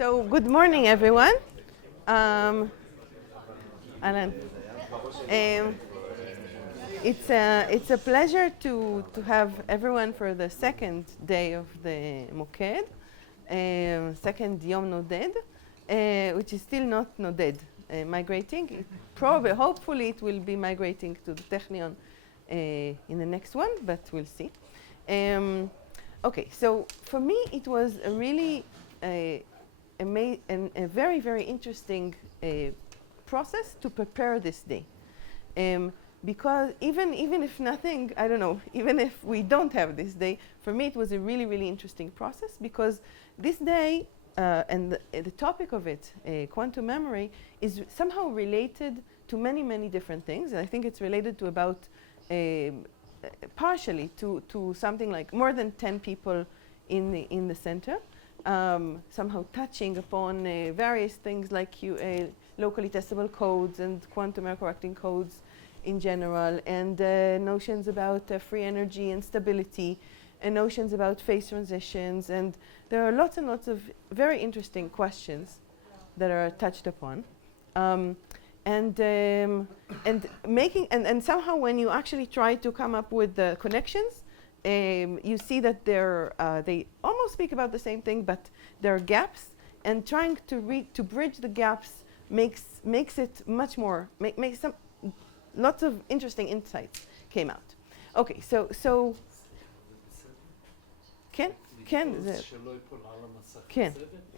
So good morning, everyone. Alan. It's a pleasure to have everyone for the second day of the Moked, second Yom Noded, which is still not Noded, migrating. Hopefully it will be migrating to the Technion in the next one, but we'll see. Okay, so for me it was a really a very, very interesting process to prepare this day. Because even if nothing, I don't know, even if we don't have this day, for me it was a really, really interesting process because this day and the topic of it, quantum memory, is somehow related to many, many different things. And I think it's related to about partially to something like more than 10 people in the center. Somehow touching upon various things like locally testable codes and quantum error correcting codes in general, and notions about free energy and stability, and notions about phase transitions, and there are lots and lots of very interesting questions that are touched upon. And somehow when you actually try to come up with the connections, you see that they almost speak about the same thing, but there are gaps, and trying to bridge the gaps makes it much more, makes some lots of interesting insights came out. Okay, so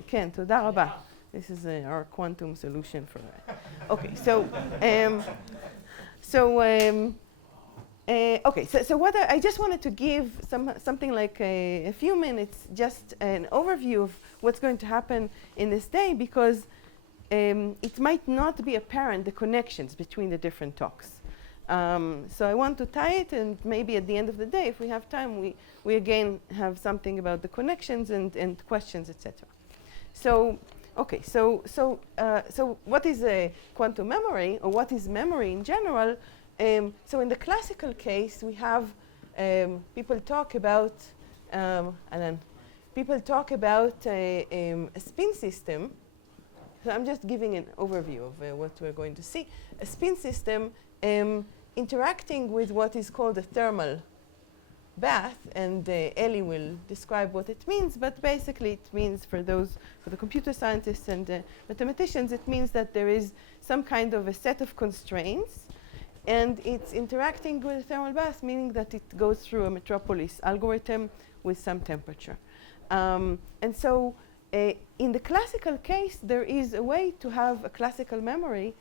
כן, תודה רבה. This is our quantum solution for that. Okay, so what I just wanted to give something like a few minutes, just an overview of what's going to happen in this day, because it might not be apparent, the connections between the different talks. So I want to tie it, and maybe at the end of the day, if we have time, we again have something about the connections and questions, etc. So, okay, so what is a quantum memory, or what is memory in general? So in the classical case, we have people talk about a spin system. So I'm just giving an overview of what we're going to see. A spin system interacting with what is called a thermal bath, and Eli will describe what it means, but basically it means for the computer scientists and mathematicians, it means that there is some kind of a set of constraints, and it's interacting with a thermal bath, meaning that it goes through a metropolis algorithm with some temperature. And so in the classical case, there is a way to have a classical memory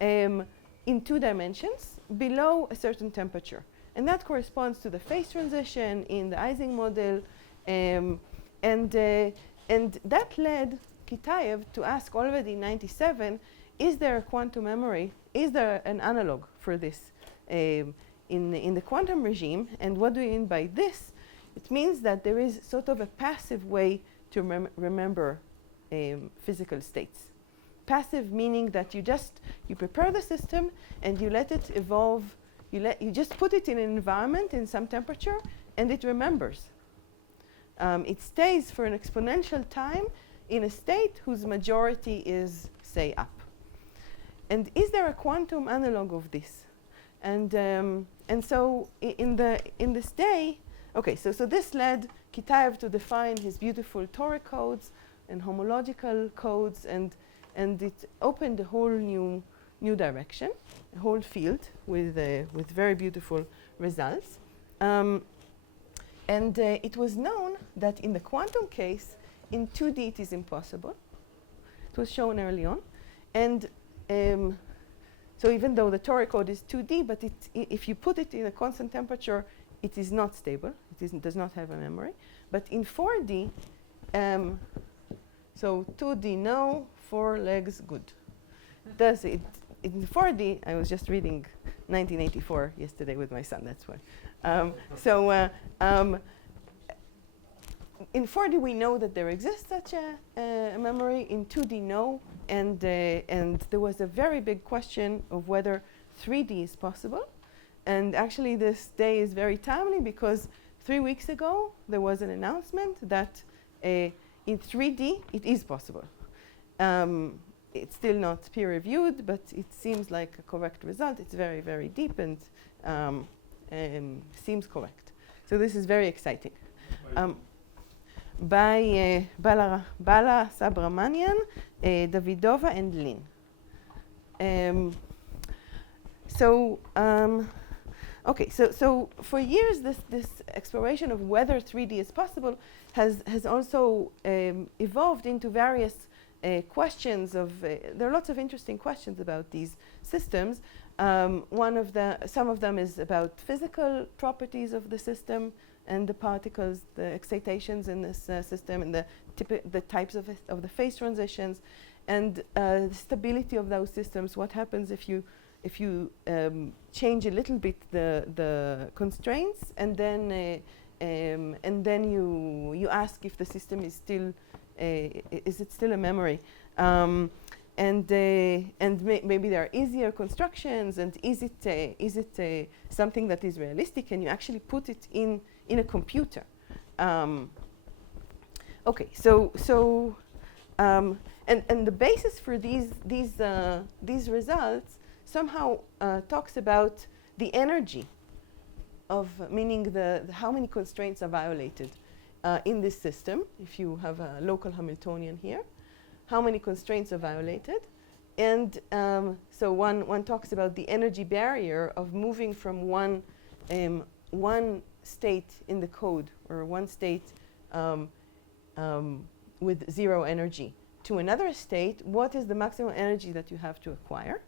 in 2 dimensions below a certain temperature. And that corresponds to the phase transition in the Ising model. And that led Kitaev to ask already in 1997, is there a quantum memory? Is there an analog for this in the quantum regime? And what do we mean by this? It means that there is sort of a passive way to remember physical states. Passive meaning that you prepare the system and you let it evolve. You just put it in an environment in some temperature, and it remembers. It stays for an exponential time in a state whose majority is, say, up. And is there a quantum analog of this? And so in this day, okay, so this led Kitaev to define his beautiful toric codes and homological codes, and it opened a whole new direction, a whole field with very beautiful results. And it was known that in the quantum case, in 2D it is impossible. It was shown early on. And so even though the toric code is 2D, but if you put it in a constant temperature, it is not stable. It does not have a memory. But in 4D, so 2D no, 4 legs good. Does it in 4D? I was just reading 1984 yesterday with my son. That's why. In 4D we know that there exists such a memory. In 2D no, and there was a very big question of whether 3D is possible. And actually this day is very timely because 3 weeks ago there was an announcement that in 3D it is possible. It's still not peer-reviewed, but it seems like a correct result. It's very, very deep and seems correct. So this is very exciting. By Bala Subramanian, Davidova, and Lin. Okay, so for years, this exploration of whether 3D is possible has also evolved into various questions of. There are lots of interesting questions about these systems. Some of them is about physical properties of the system and the particles, the excitations in this system, and the types of the phase transitions, and the stability of those systems. What happens if you change a little bit the constraints, and then you ask if the system is still is it still a memory, maybe there are easier constructions, and is it something that is realistic, and you actually put it in a computer. Okay, and the basis for these results somehow talks about the energy of, meaning how many constraints are violated in this system. If you have a local Hamiltonian here, how many constraints are violated? And so one talks about the energy barrier of moving from one state in the code, or one state with zero energy, to another state. What is the maximum energy that you have to acquire?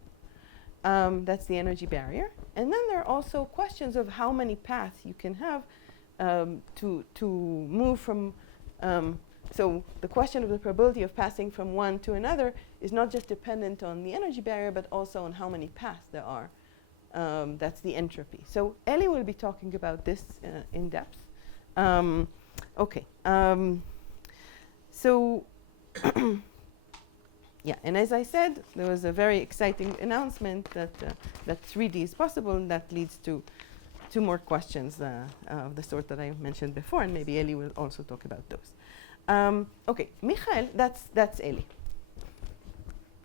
That's the energy barrier. And then there are also questions of how many paths you can have to move from. So the question of the probability of passing from one to another is not just dependent on the energy barrier, but also on how many paths there are. That's the entropy. So Eli will be talking about this in depth. Okay. So yeah, and as I said, there was a very exciting announcement that 3D is possible, and that leads to two more questions of the sort that I mentioned before, and maybe Eli will also talk about those. Okay, Michael, that's Eli.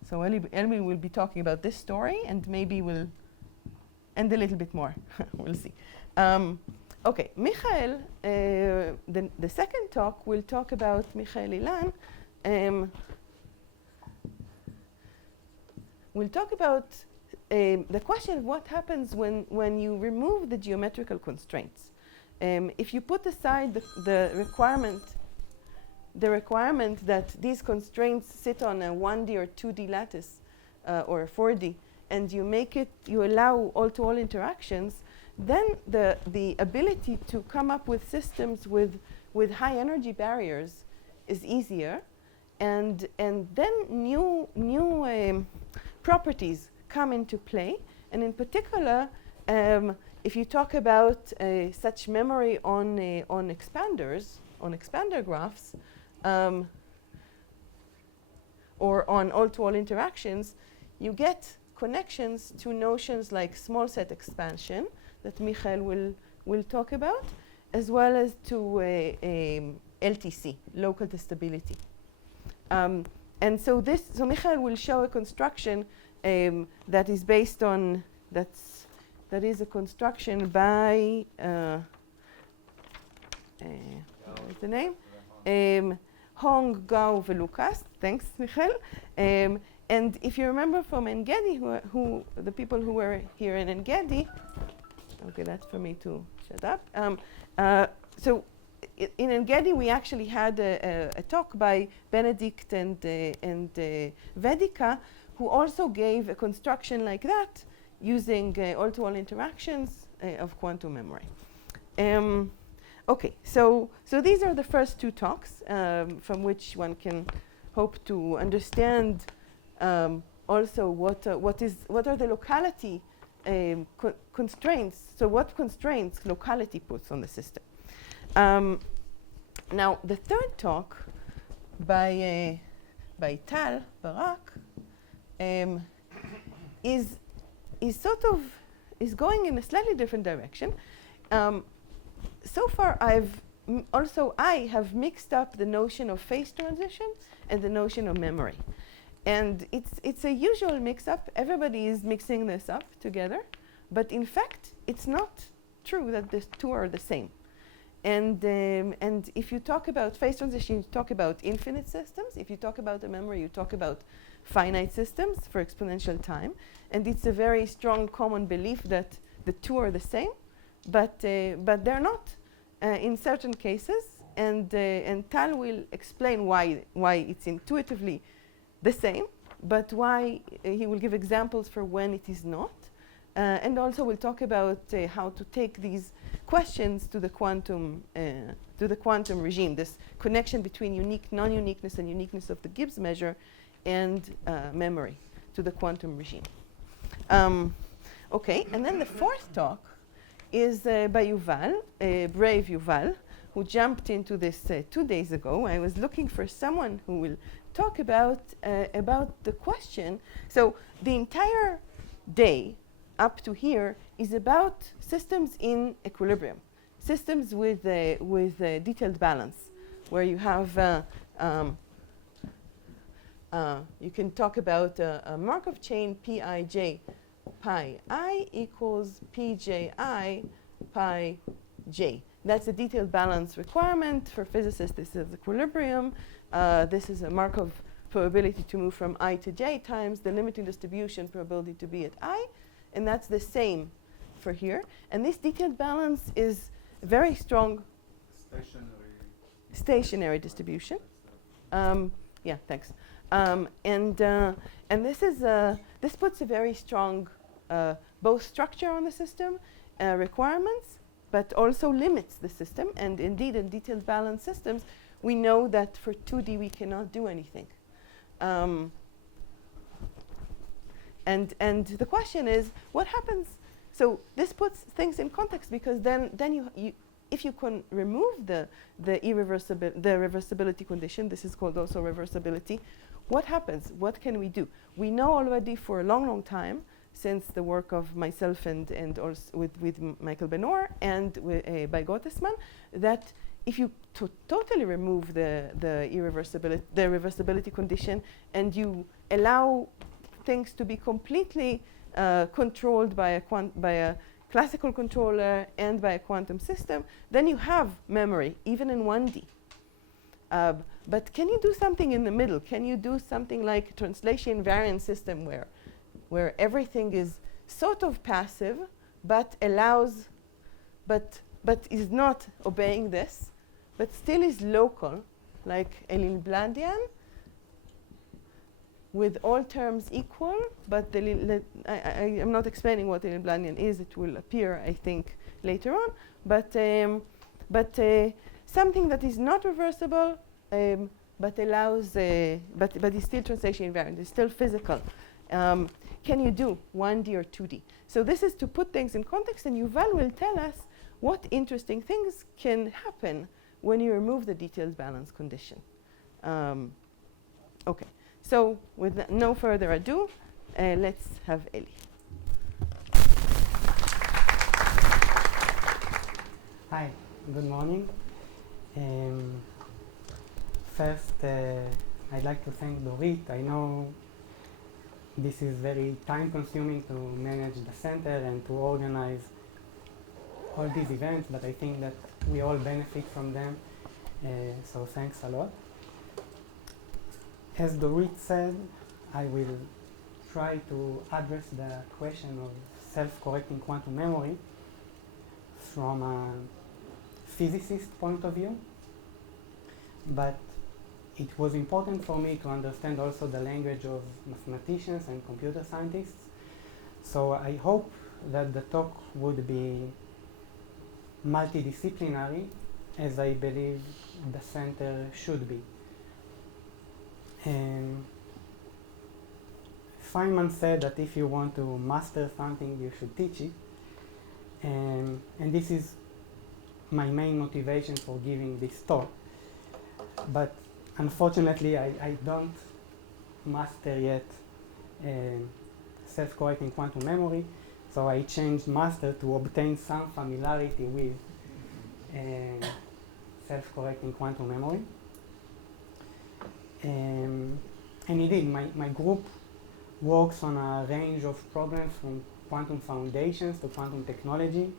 So Eli will be talking about this story, and maybe we'll and a little bit more. We'll see. Okay, Michael, the second talk will talk about Bar-Ilan. We'll talk about the question of what happens when you remove the geometrical constraints. If you put aside the requirement that these constraints sit on a 1D or 2D lattice or a 4D, and you allow all-to-all interactions, then the ability to come up with systems with high energy barriers is easier, and then new properties come into play. And in particular, if you talk about such memory on expanders, on expander graphs, or on all-to-all interactions, you get connections to notions like small set expansion that Michael will talk about, as well as to LTC, local to stability. And so Michael will show a construction that is based on, that is a construction by, what's the name? Hong, Gao, Velukas. Thanks, Michael. And if you remember from Engedi, who the people who were here in Engedi, okay, that's for me to shut up. So in Engedi, we actually had a talk by Benedict and Vedika, who also gave a construction like that using all-to-all interactions of quantum memory. Okay, so these are the first two talks from which one can hope to understand also what are the locality constraints. So what constraints locality puts on the system. Now the third talk by Tal Barak is going in a slightly different direction. So far, I have mixed up the notion of phase transition and the notion of memory. And it's a usual mix-up. Everybody is mixing this up together. But in fact, it's not true that the two are the same. And if you talk about phase transition, you talk about infinite systems. If you talk about the memory, you talk about finite systems for exponential time. And it's a very strong common belief that the two are the same, but they're not in certain cases. And Tal will explain why it's intuitively the same, but why he will give examples for when it is not. And also we'll talk about how to take these questions to the quantum regime, this connection between non-uniqueness and uniqueness of the Gibbs measure and memory to the quantum regime. Okay, and then the fourth talk is by Yuval, brave Yuval, who jumped into this 2 days ago. I was looking for someone who will talk about the question. So the entire day up to here is about systems in equilibrium, systems with detailed balance, where you have you can talk about a Markov chain Pij pi I equals Pji pi j. That's a detailed balance requirement for physicists. This is equilibrium. This is a Markov probability to move from I to j times the limiting distribution probability to be at I. And that's the same for here. And this detailed balance is very strong. Stationary distribution. Yeah, thanks. And this puts a very strong both structure on the system, requirements, but also limits the system. And indeed, in detailed balance systems, we know that for 2D we cannot do anything. And the question is, what happens? So this puts things in context, because then you if you can remove the reversibility condition, this is called also reversibility. What happens? What can we do? We know already for a long time, since the work of myself and also with Michael Benor and by Gottesman, that if you totally remove the reversibility condition and you allow things to be completely controlled by a classical controller and by a quantum system, then you have memory, even in 1D. But can you do something in the middle? Can you do something like a translation invariant system where everything is sort of passive, but allows, but is not obeying this, but still is local, like Eliahu, with all terms equal, but I am not explaining what Eliahu is. It will appear, I think, later on. But something that is not reversible, but allows, but is still translation invariant. Is still physical. Can you do 1D or 2D? So this is to put things in context, and Yuval will tell us what interesting things can happen when you remove the detailed balance condition. Okay. So with no further ado, let's have Eli. Hi, good morning. First, I'd like to thank Dorit. I know this is very time-consuming to manage the center and to organize all these events, but I think that we all benefit from them, so thanks a lot. As Dorit said, I will try to address the question of self-correcting quantum memory from a physicist point of view, but it was important for me to understand also the language of mathematicians and computer scientists. So I hope that the talk would be multidisciplinary, as I believe the center should be. Feynman said that if you want to master something, you should teach it. And this is my main motivation for giving this talk. But unfortunately, I don't master yet self-correcting quantum memory, so I changed master to obtain some familiarity with self-correcting quantum memory. And indeed, my group works on a range of problems from quantum foundations to quantum technology.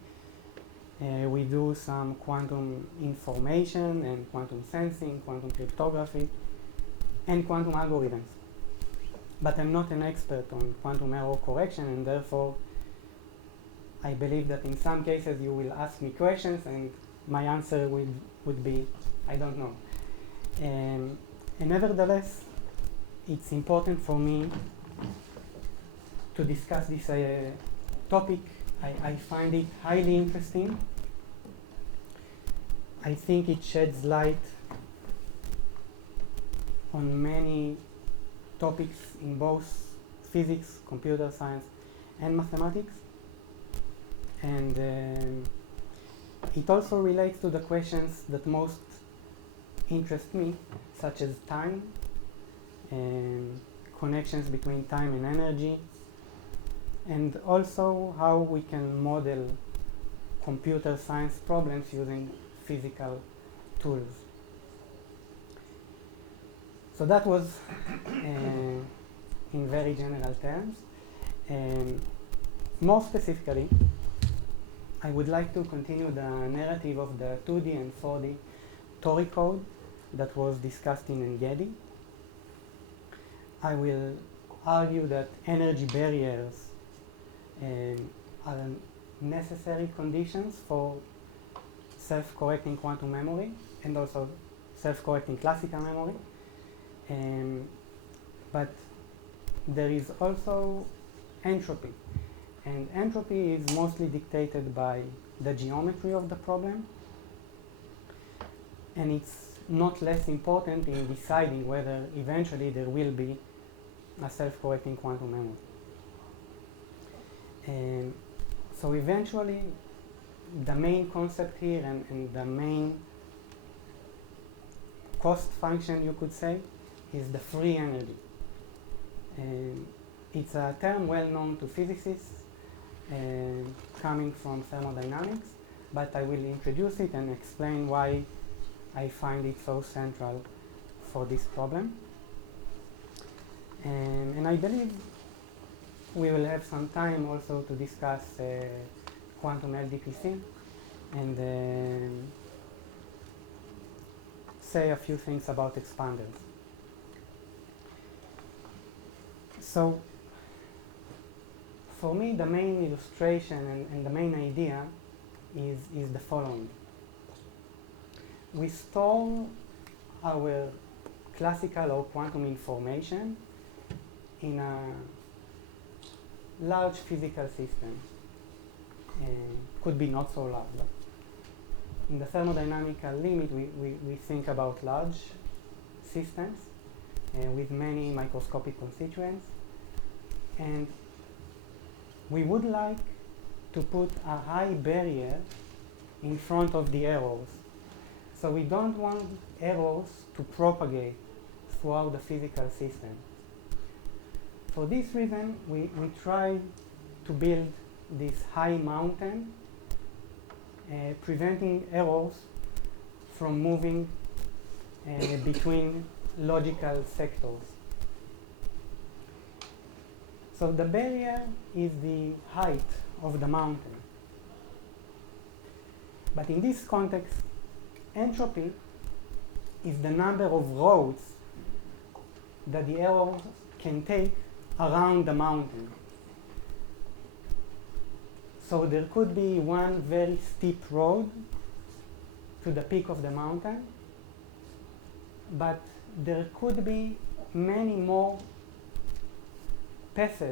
We do some quantum information and quantum sensing, quantum cryptography, and quantum algorithms. But I'm not an expert on quantum error correction, and therefore I believe that in some cases you will ask me questions and my answer would be, I don't know. And nevertheless, it's important for me to discuss this topic. I find it highly interesting. I think it sheds light on many topics in both physics, computer science, and mathematics. And it also relates to the questions that most interest me, such as time, and connections between time and energy, and also how we can model computer science problems using physical tools. So that was in very general terms. More specifically, I would like to continue the narrative of the 2D and 4D Dorit code that was discussed in Engedi. I will argue that energy barriers are necessary conditions for self-correcting quantum memory and also self-correcting classical memory. But there is also entropy. And entropy is mostly dictated by the geometry of the problem. And it's not less important in deciding whether eventually there will be a self-correcting quantum memory. And so eventually, the main concept here and the main cost function, you could say, is the free energy. And it's a term well known to physicists coming from thermodynamics, but I will introduce it and explain why I find it so central for this problem. And I believe we will have some time also to discuss quantum LDPC and say a few things about expanders. So for me, the main illustration and the main idea is the following. We store our classical or quantum information in a large physical system. Could be not so large, but in the thermodynamical limit, we think about large systems with many microscopic constituents. And we would like to put a high barrier in front of the errors. So we don't want errors to propagate throughout the physical system. For this reason, we try to build this high mountain, preventing errors from moving between logical sectors. So the barrier is the height of the mountain. But in this context, entropy is the number of roads that the error can take around the mountain. So there could be one very steep road to the peak of the mountain, but there could be many more paths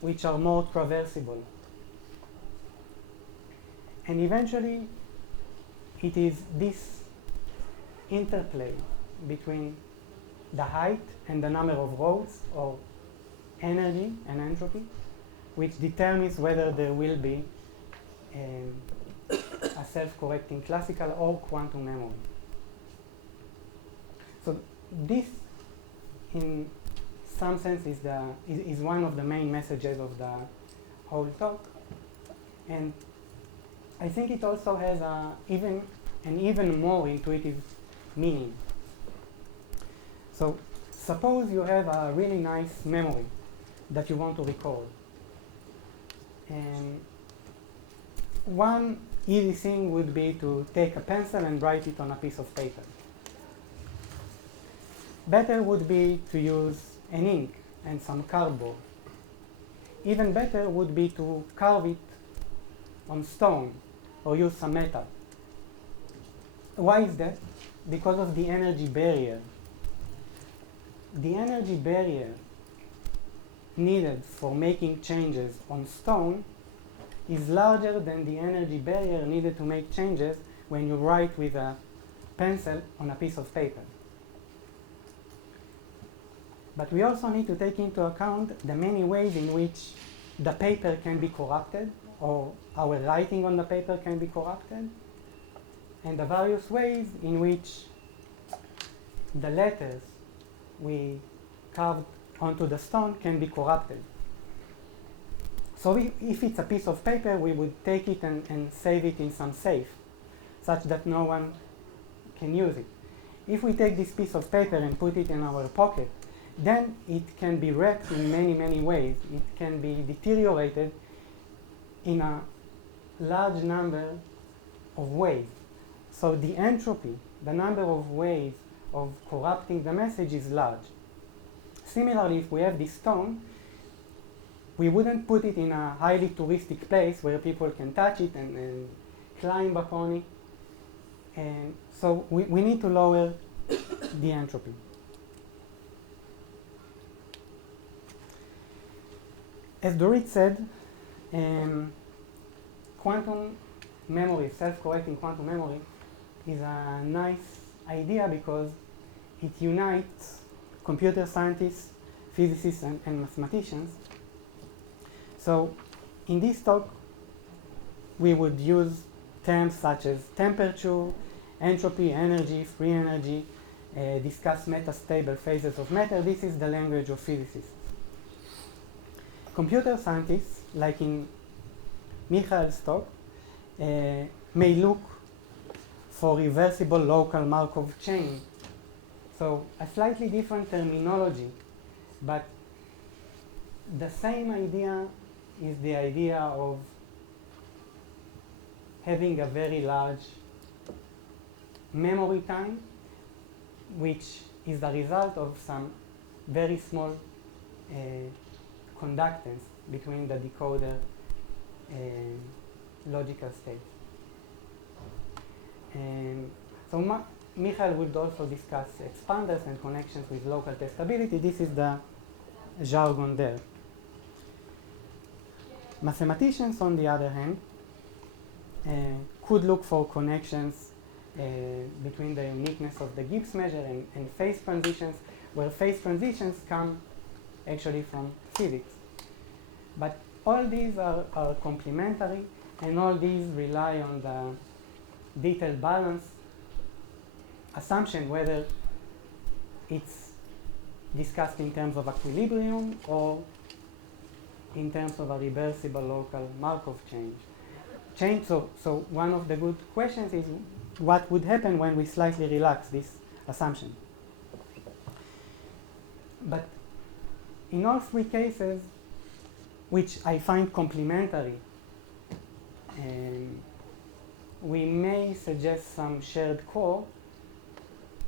which are more traversable. And eventually, it is this interplay between the height and the number of roads, or energy and entropy, which determines whether there will be a self-correcting classical or quantum memory. So this, in some sense, is one of the main messages of the whole talk. And I think it also has an even more intuitive meaning. So suppose you have a really nice memory that you want to recall. And one easy thing would be to take a pencil and write it on a piece of paper. Better would be to use an ink and some cardboard. Even better would be to carve it on stone or use some metal. Why is that? Because of the energy barrier. The energy barrier needed for making changes on stone is larger than the energy barrier needed to make changes when you write with a pencil on a piece of paper. But we also need to take into account the many ways in which the paper can be corrupted, or our writing on the paper can be corrupted, and the various ways in which the letters we carved onto the stone can be corrupted. So if it's a piece of paper, we would take it and save it in some safe, such that no one can use it. If we take this piece of paper and put it in our pocket, then it can be wrecked in many, many ways. It can be deteriorated in a large number of ways. So the entropy, the number of ways of corrupting the message, is large. Similarly, if we have this stone, we wouldn't put it in a highly touristic place where people can touch it and climb upon it. And so we need to lower the entropy. As Dorit said, quantum memory, self-correcting quantum memory, is a nice idea because it unites computer scientists, physicists, and mathematicians. So in this talk, we would use terms such as temperature, entropy, energy, free energy, discuss metastable phases of matter. This is the language of physicists. Computer scientists, like in Michael's talk, may look for reversible local Markov chain. So a slightly different terminology, but the same idea is the idea of having a very large memory time, which is the result of some very small conductance between the decoder and logical states. And so Michael would also discuss expanders and connections with local testability. This is the jargon there. Mathematicians, on the other hand, could look for connections between the uniqueness of the Gibbs measure and phase transitions, where phase transitions come actually from physics. But all these are complementary, and all these rely on the detailed balance assumption, whether it's discussed in terms of equilibrium or in terms of a reversible local Markov change. So one of the good questions is what would happen when we slightly relax this assumption. But in all three cases, which I find complementary, we may suggest some shared core,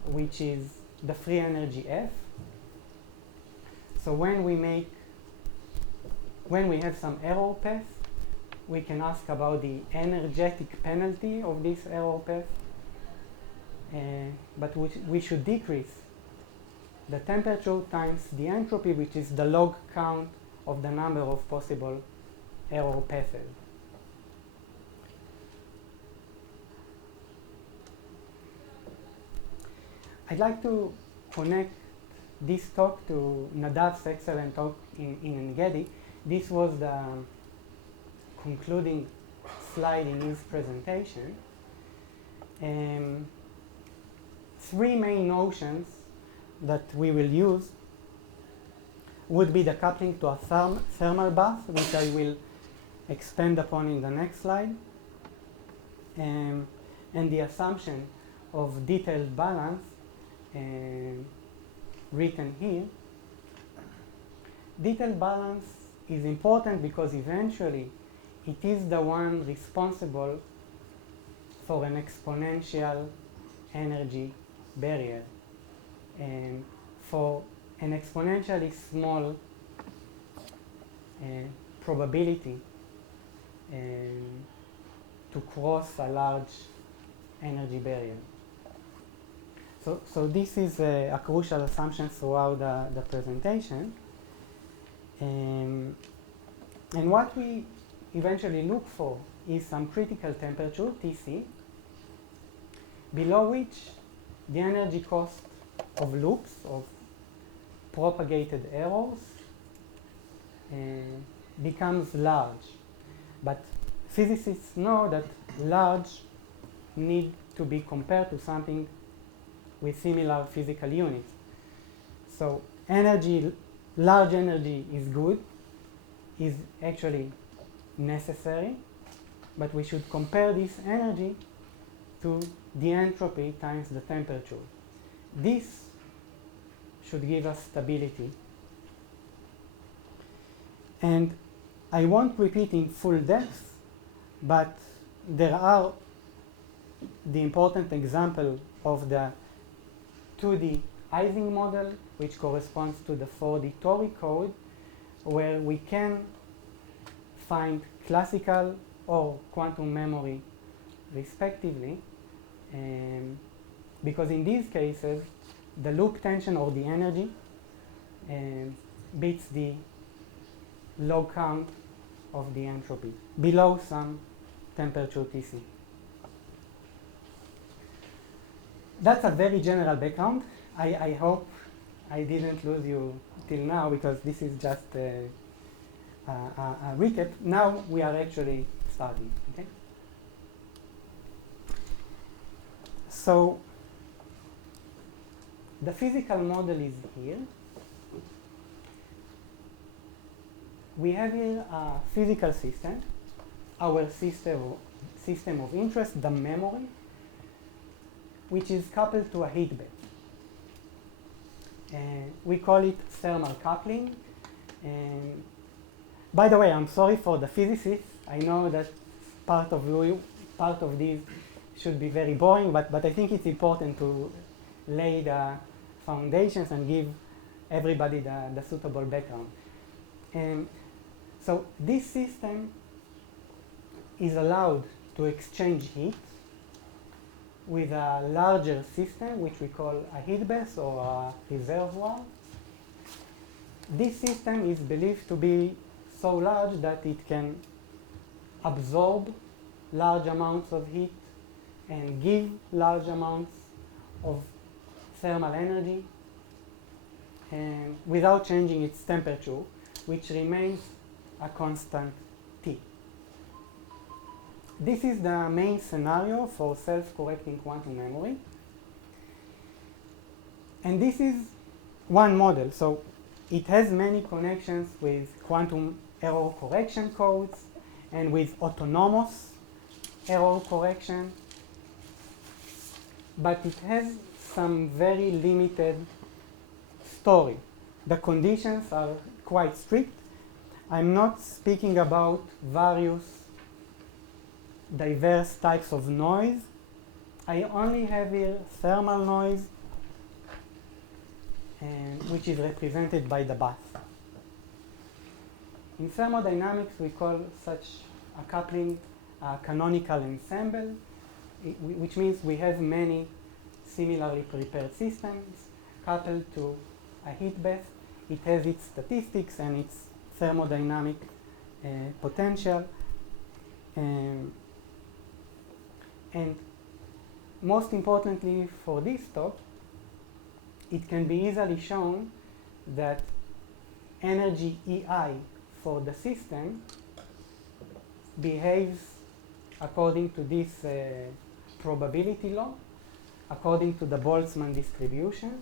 which is the free energy F. So when we have some error path, we can ask about the energetic penalty of this error path, but we should decrease the temperature times the entropy, which is the log count of the number of possible error paths. I'd like to connect this talk to Nadav's excellent talk in Engedi. This was the concluding slide in his presentation. Three main notions that we will use would be the coupling to a thermal bath, which I will expand upon in the next slide, and the assumption of detailed balance written here. Detailed balance is important because eventually it is the one responsible for an exponential energy barrier and for an exponentially small probability to cross a large energy barrier. So this is a crucial assumption throughout the presentation. And what we eventually look for is some critical temperature, Tc, below which the energy cost of loops, of propagated errors, becomes large. But physicists know that large need to be compared to something with similar physical units. So energy, large energy is good, is actually necessary, but we should compare this energy to the entropy times the temperature. This should give us stability. And I won't repeat in full depth, but there are the important example of the 2D Ising model, which corresponds to the 4D Dorit code, where we can find classical or quantum memory respectively, because in these cases the loop tension or the energy beats the log count of the entropy below some temperature Tc. That's a very general background. I hope I didn't lose you till now, because this is just a recap. Now we are actually starting. Okay? So the physical model is here. We have here a physical system, our system of interest, the memory, which is coupled to a heat bed. We call it thermal coupling. And by the way, I'm sorry for the physicists. I know that part of these should be very boring, but I think it's important to lay the foundations and give everybody the suitable background. So this system is allowed to exchange heat with a larger system, which we call a heat bath or a reservoir. This system is believed to be so large that it can absorb large amounts of heat and give large amounts of thermal energy, and without changing its temperature, which remains a constant T. This is the main scenario for self-correcting quantum memory. And this is one model. So it has many connections with quantum error correction codes and with autonomous error correction. But it has some very limited story. The conditions are quite strict. I'm not speaking about various diverse types of noise. I only have here thermal noise, which is represented by the bath. In thermodynamics, we call such a coupling a canonical ensemble, which means we have many similarly prepared systems coupled to a heat bath. It has its statistics and its thermodynamic potential. And most importantly for this talk, it can be easily shown that energy EI for the system behaves according to this probability law, according to the Boltzmann distribution.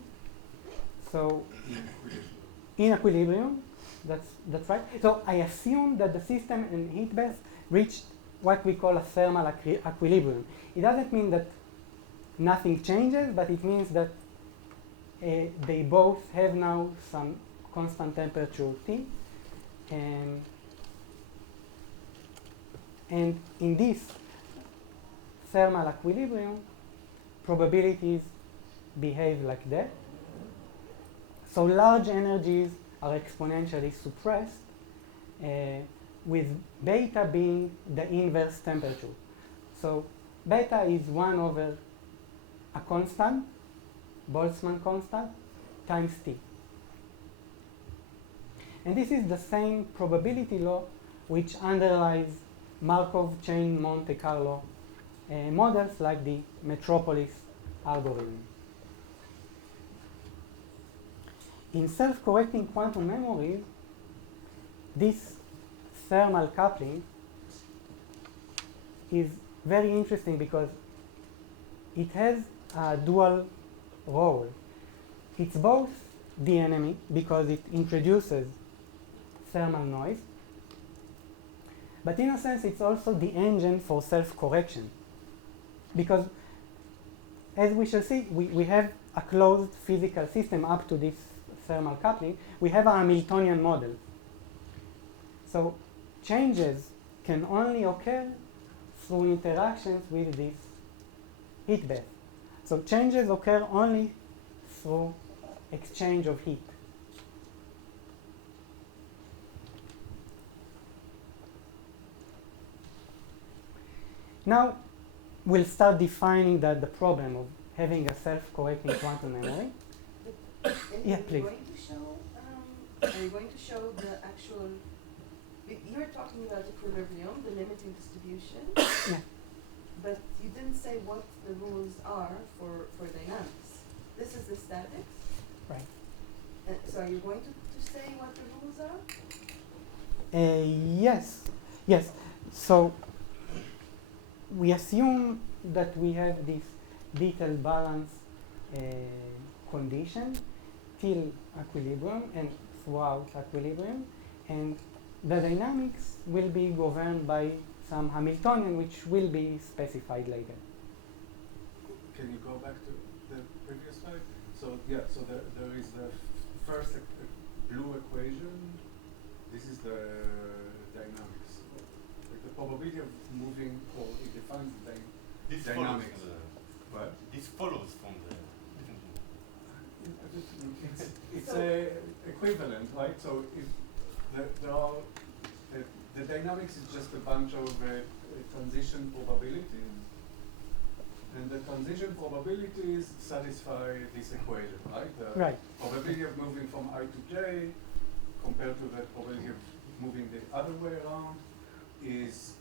So in equilibrium, that's right. So I assume that the system in heat bath reached what we call a thermal equilibrium. It doesn't mean that nothing changes, but it means that they both have now some constant temperature T. And in this thermal equilibrium, probabilities behave like that. So large energies are exponentially suppressed, with beta being the inverse temperature. So beta is 1 over a constant, Boltzmann constant, times T. And this is the same probability law which underlies Markov chain Monte Carlo models like the Metropolis algorithm. In self-correcting quantum memories, this thermal coupling is very interesting because it has a dual role. It's both the enemy because it introduces thermal noise, but in a sense it's also the engine for self-correction, because as we shall see, we have a closed physical system up to this thermal coupling. We have a Hamiltonian model. So changes can only occur through interactions with this heat bath. So changes occur only through exchange of heat. Now we'll start defining the problem of having a self-correcting quantum memory. Yeah, please. Are you going to show the actual? You're talking about equilibrium, the limiting distribution. Yeah. But you didn't say what the rules are for dynamics. This is the statics. Right. So are you going to say what the rules are? Yes. Yes. So we assume that we have this detail balance condition till equilibrium and throughout equilibrium, and the dynamics will be governed by some Hamiltonian which will be specified later. Can you go back to the previous slide? So yeah, so there is the first blue equation. This is the dynamics. Like the probability of moving, or it defines the This dynamics. follows What? This follows from the. It's equivalent, right? So if there are the dynamics is just a bunch of transition probabilities, and the transition probabilities satisfy this equation, right? The Right. probability of moving from I to J compared to the probability of moving the other way around is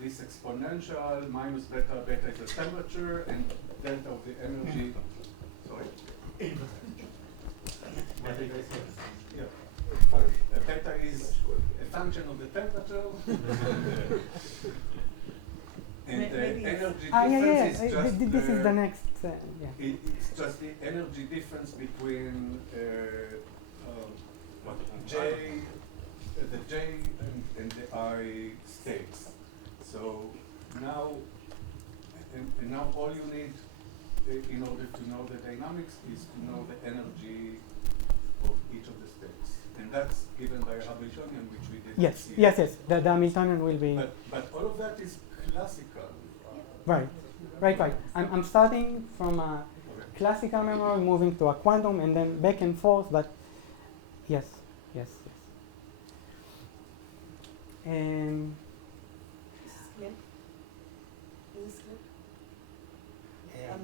this exponential minus beta. Beta is the temperature, and delta of the energy. Sorry. Yeah. Beta is a function of the temperature, and the energy difference is just this is the next. it's just the energy difference between J, the J and the I states. So now, and now all you need in order to know the dynamics is to know the energy of each of the states. And that's given by a Hamiltonian, which we did. Yes, yes, yes. The Hamiltonian will be. But all of that is classical. Right, right. I'm starting from a classical memory, moving to a quantum, and then back and forth. But yes. This is clear. Is this clear?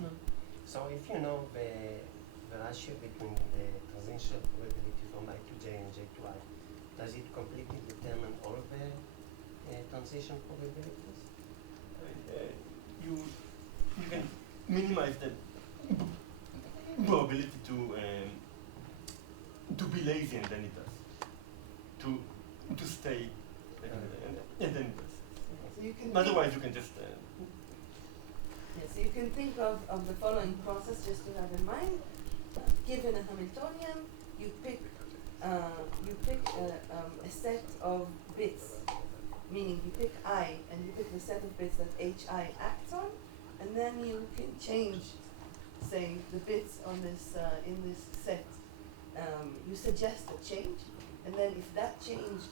So if you know the ratio between the transition probability from I to J and J to I, does it completely determine all the transition probabilities? You can minimize the probability to be lazy, and then it does. To stay, and then it does. So you can Otherwise, you can just. So you can think of the following process just to have in mind. Given a Hamiltonian, you pick a set of bits, meaning you pick I and you pick the set of bits that HI acts on, and then you can change saying the bits on this in this set, you suggest a change, and then if that change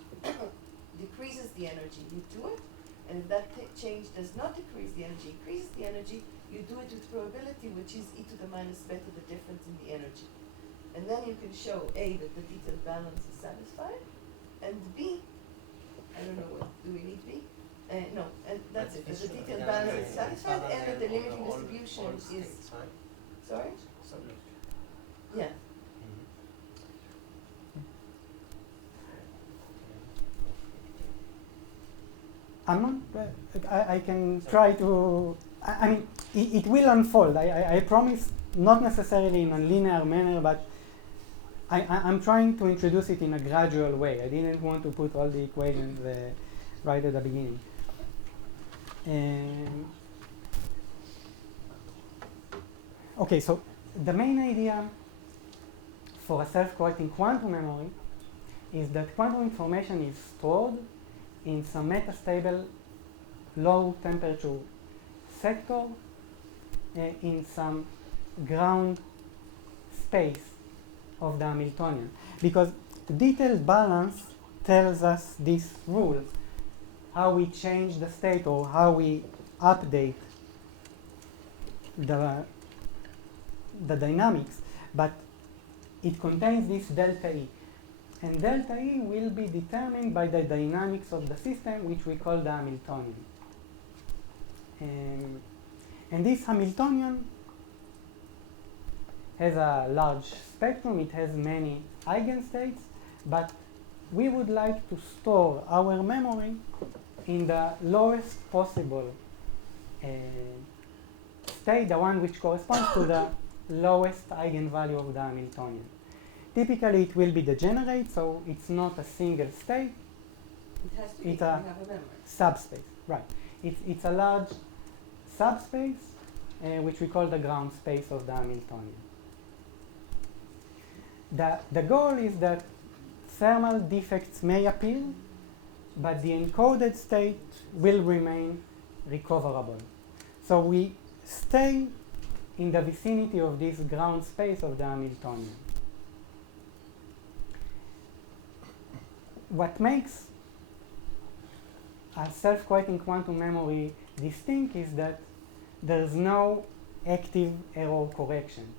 decreases the energy, you do it, and if that change does not decrease the energy, increases the energy, you do it with probability, which is e to the minus beta, the difference in the energy. And then you can show A, that the detailed balance is satisfied, and B, I don't know what, do we need B? No, and that's it, that the detailed balance is satisfied, and that the limiting distribution is, States, right? sorry? Absolutely. Yeah. I'm not, I can try to, I mean, it will unfold. I promise, not necessarily in a linear manner, but I'm trying to introduce it in a gradual way. I didn't want to put all the equations right at the beginning. Okay, so the main idea for a self-correcting quantum memory is that quantum information is stored in some metastable low temperature sector in some ground space of the Hamiltonian. Because the detailed balance tells us this rule, how we change the state or how we update the dynamics, but it contains this delta E. And delta E will be determined by the dynamics of the system, which we call the Hamiltonian. And this Hamiltonian has a large spectrum, it has many eigenstates, but we would like to store our memory in the lowest possible state, the one which corresponds to the lowest eigenvalue of the Hamiltonian. Typically it will be degenerate, so it's not a single state. It has to be, It's we a have a memory. subspace, right. It's a large subspace, which we call the ground space of the Hamiltonian. The goal is that thermal defects may appear, but the encoded state will remain recoverable. So we stay in the vicinity of this ground space of the Hamiltonian. What makes a self-correcting quantum memory distinct is that there's no active error correction.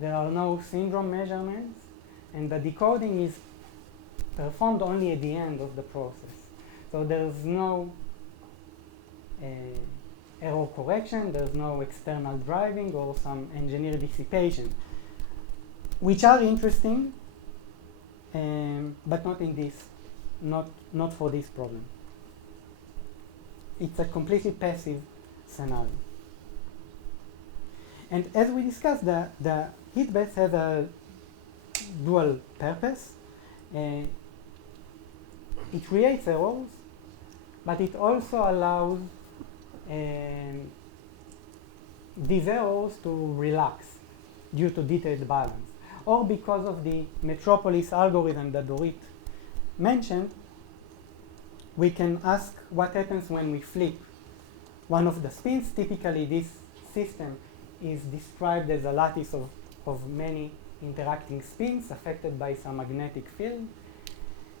There are no syndrome measurements, and the decoding is performed only at the end of the process. So there's no error correction, there's no external driving or some engineered dissipation, which are interesting, but not in this, not for this problem. It's a completely passive scenario. And as we discussed, the heat bath has a dual purpose. It creates errors, but it also allows these errors to relax due to detailed balance, or because of the metropolis algorithm that Dorit mentioned. We can ask what happens when we flip one of the spins. Typically this system is described as a lattice of many interacting spins affected by some magnetic field.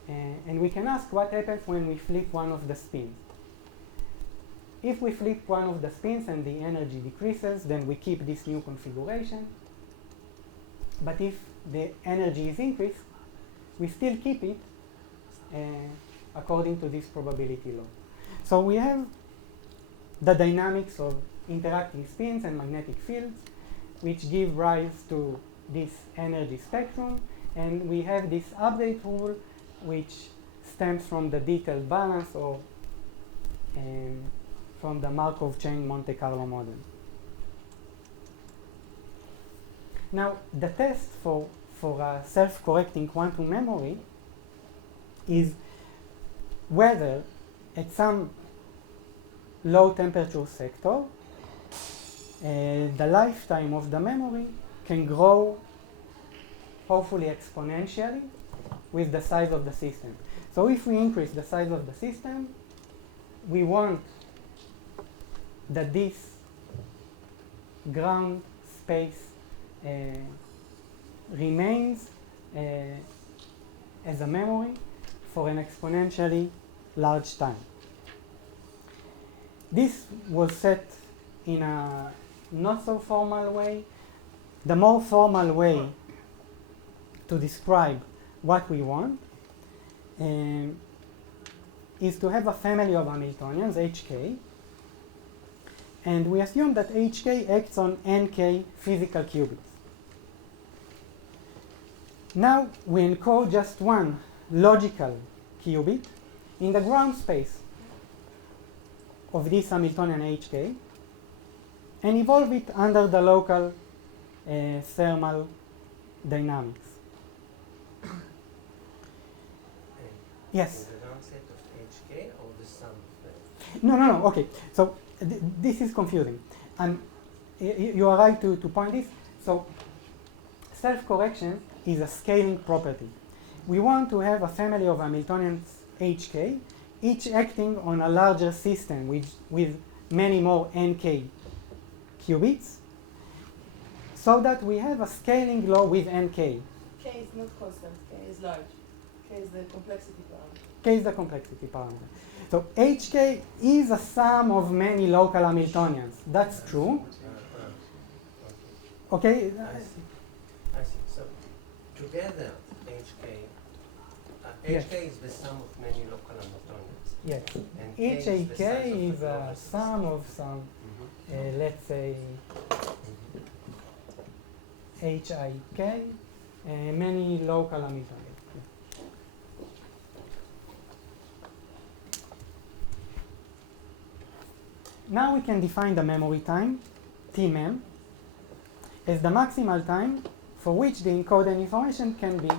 And we can ask what happens when we flip one of the spins. If we flip one of the spins and the energy decreases, then we keep this new configuration. But if the energy is increased, we still keep it according to this probability law. So we have the dynamics of interacting spins and magnetic fields, which give rise to this energy spectrum, and we have this update rule, which stems from the detailed balance or from the Markov chain Monte Carlo model. Now, the test for a self-correcting quantum memory is whether at some low temperature sector the lifetime of the memory can grow, hopefully exponentially, with the size of the system. So if we increase the size of the system, we want that this ground space remains as a memory for an exponentially large time. This was set in a not so formal way. The more formal way to describe what we want is to have a family of Hamiltonians, Hk, and we assume that Hk acts on nk physical qubits. Now we encode just one logical qubit in the ground space of this Hamiltonian Hk and evolve it under the local thermal dynamics. Yes? In the ground state of HK or the sum of No, okay. So this is confusing. And you are right to point this. So self-correction is a scaling property. We want to have a family of Hamiltonians Hk, each acting on a larger system with many more nk qubits, so that we have a scaling law with nk. K is not constant, K is large. K is the complexity parameter. K is the complexity parameter. So Hk is a sum of many local Hamiltonians. That's true. Okay? I see. So together, Yes. HK is the sum of many local Hamiltonians. Yes. And Each K is the size Hk of is the a global sum system. of some, let's say, Hik, many local Hamiltonians. Now we can define the memory time, Tmem, as the maximal time for which the encoded information can be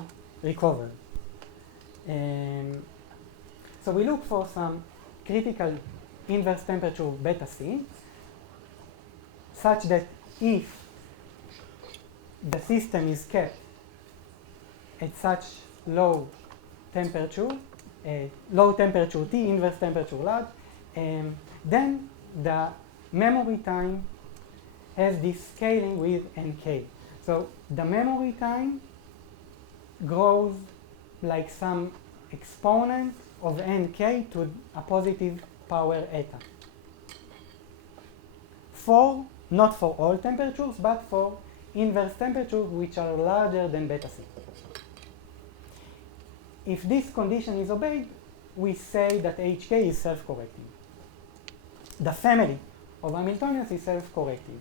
recovered. So we look for some critical inverse temperature beta C, such that if the system is kept at such low temperature T, inverse temperature large, then the memory time has this scaling with nk. So the memory time grows like some exponent of nk to a positive power eta. Not for all temperatures, but for inverse temperatures which are larger than beta C. If this condition is obeyed, we say that Hk is self-correcting. The family of Hamiltonians is self-correcting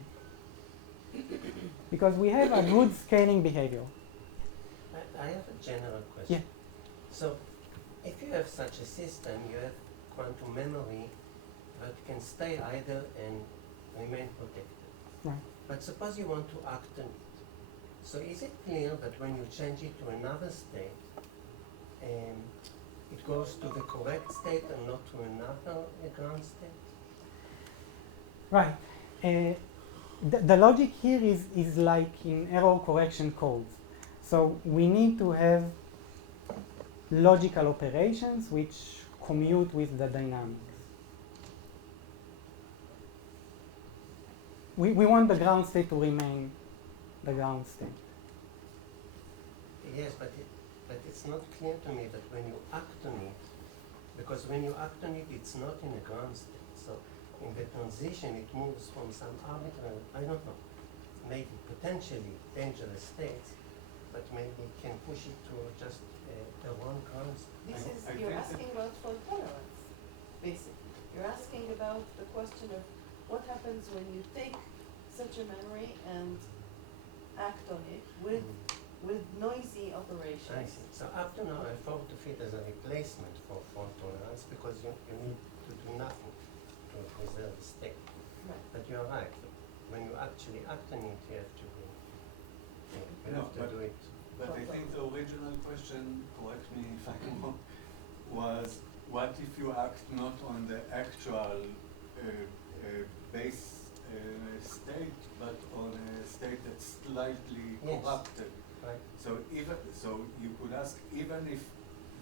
because we have a good scaling behavior. I have a general question. Yeah. So, if you have such a system, you have quantum memory that can stay idle and remain protected. Right. But suppose you want to act on it. So is it clear that when you change it to another state, it goes to the correct state and not to another ground state? Right. The logic here is like in error correction codes. So we need to have logical operations which commute with the dynamics. We want the ground state to remain the ground state. Yes, but it's not clear to me that when you act on it, because when you act on it, it's not in a ground state. So in the transition, it moves from some arbitrary, I don't know, maybe potentially dangerous states, but maybe it can push it to just the wrong ground state. You're asking about fault tolerance, basically. You're asking about the question of what happens when you take such a memory and act on it with noisy operations. I see. So up to now, I thought of it as a replacement for fault tolerance because you need to do nothing to preserve the state. Right. But you're right. When you actually act on it, you have to do it. But I think the original question, correct me if I'm wrong, was what if you act not on the actual base state, but on a state that's slightly Yes. corrupted? Right. So you could ask, even if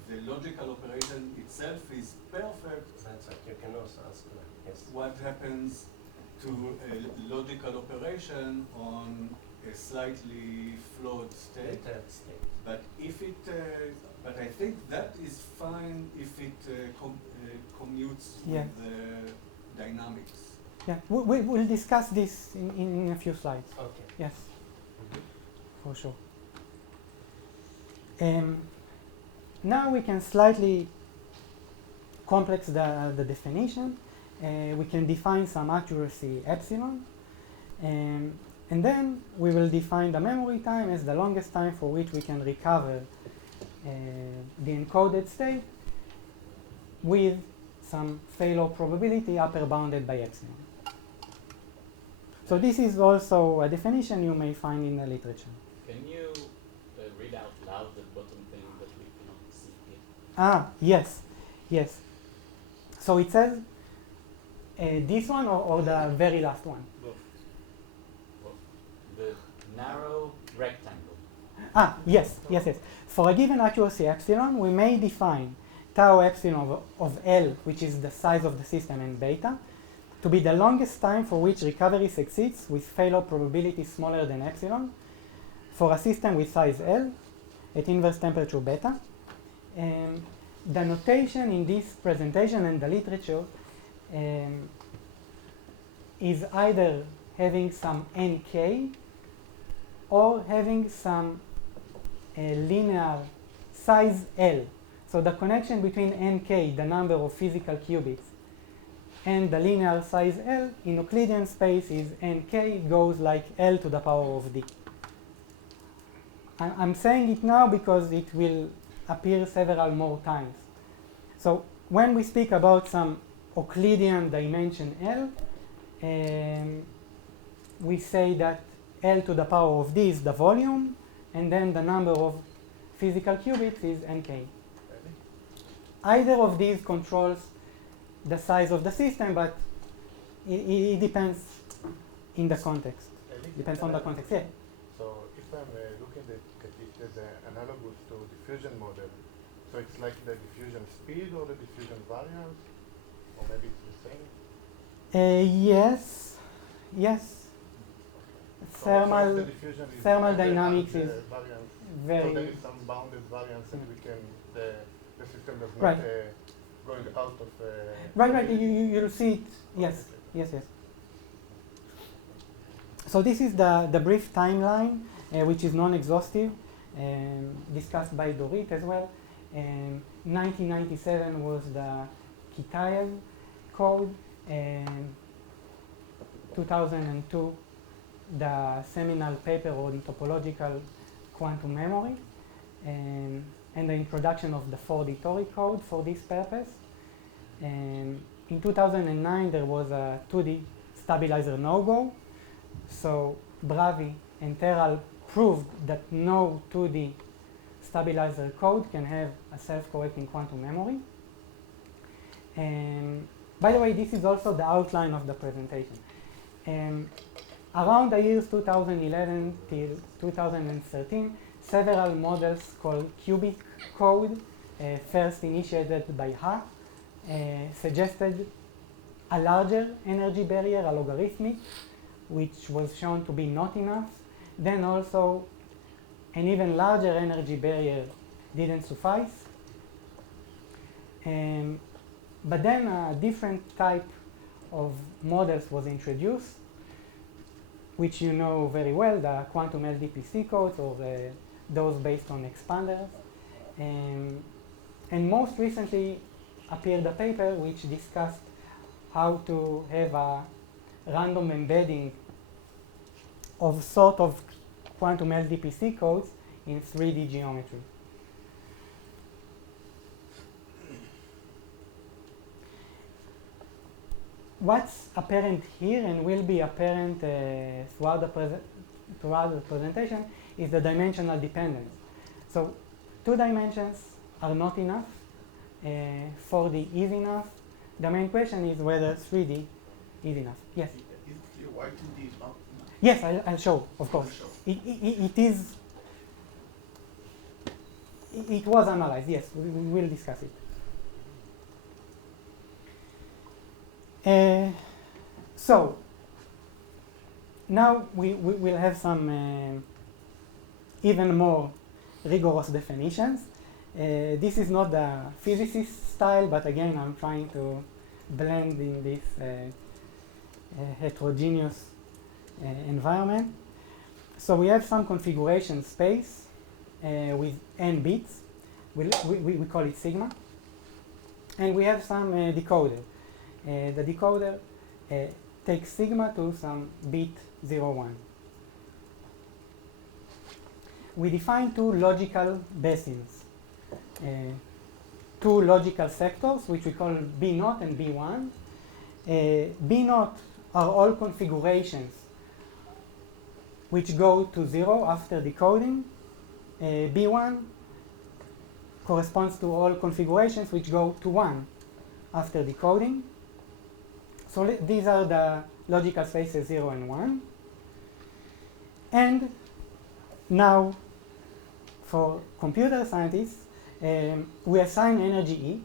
the logical operation itself is perfect, That's what you can also ask. Yes. what happens to a logical operation on a slightly flawed The state. third state. But if it, but I think that is fine if it commutes Yeah. with the dynamics. Yeah, we'll discuss this in a few slides. Okay. Yes, for sure. Now we can slightly complex the definition. We can define some accuracy epsilon. And then we will define the memory time as the longest time for which we can recover the encoded state with some failure probability upper bounded by epsilon. So this is also a definition you may find in the literature. Can you read out loud the bottom thing that we cannot see here? Ah, yes, yes. So it says this one or the very last one? Both. The narrow rectangle. Ah, yes, yes, yes. For a given accuracy epsilon, we may define tau epsilon of L, which is the size of the system, and beta, to be the longest time for which recovery succeeds with failure probability smaller than epsilon for a system with size L at inverse temperature beta. The notation in this presentation and the literature is either having some nk or having some linear size L. So the connection between nk, the number of physical qubits, and the linear size L in Euclidean space is nk goes like L to the power of d. I'm saying it now because it will appear several more times. So when we speak about some Euclidean dimension L, we say that L to the power of d is the volume, and then the number of physical qubits is nk. Either of these controls the size of the system, but it depends in the context. Depends on the context, yeah. So if I'm looking at it as analogous to diffusion model, so it's like the diffusion speed or the diffusion variance, or maybe it's the same? Yes, yes. So if the diffusion is thermal the dynamics variance, is so very there is some bounded variance and we can, the system does not Right. going out of right. You'll see it. Yes, yes. So this is the brief timeline, which is non-exhaustive, discussed by Dorit as well. 1997 was the Kitaev code, and 2002 the seminal paper on topological quantum memory, and the introduction of the 4D Tori code for this purpose. In 2009 there was a 2D stabilizer no-go, so Bravi and Terral proved that no 2D stabilizer code can have a self-correcting quantum memory. And by the way, this is also the outline of the presentation. Around the years 2011 till 2013, several models called cubic code, first initiated by Ha, suggested a larger energy barrier, a logarithmic, which was shown to be not enough. Then also an even larger energy barrier didn't suffice. But then a different type of models was introduced, which you know very well, the quantum LDPC codes, or those based on expanders. And most recently appeared a paper which discussed how to have a random embedding of sort of quantum LDPC codes in 3D geometry. What's apparent here and will be apparent throughout the presentation is the dimensional dependence. So 2 dimensions are not enough, 4D is enough. The main question is whether 3D is enough. Yes? Is clear why 2D is not enough? Yes, I'll show, of course. Show. It is, it was analyzed, yes, we will discuss it. So, now we will have some even more rigorous definitions. This is not the physicist style, but again, I'm trying to blend in this heterogeneous environment. So we have some configuration space with n bits. We call it sigma. And we have some decoder. The decoder takes sigma to some bit 0, 1. We define two logical basins, two logical sectors, which we call B0 and B1. B0 are all configurations which go to 0 after decoding. B1 corresponds to all configurations which go to 1 after decoding. So these are the logical spaces 0 and 1. And now, for computer scientists, we assign energy E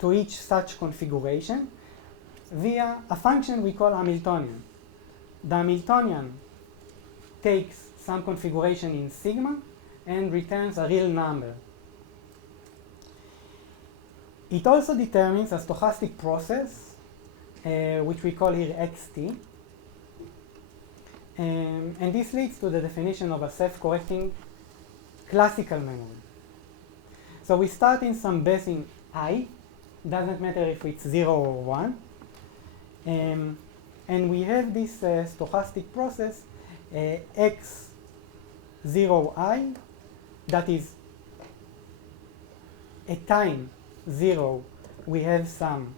to each such configuration via a function we call Hamiltonian. The Hamiltonian takes some configuration in sigma and returns a real number. It also determines a stochastic process, which we call here xt. And this leads to the definition of a self-correcting classical memory. So we start in some basin I, doesn't matter if it's 0 or 1. And we have this stochastic process x0i, that is at time 0 we have some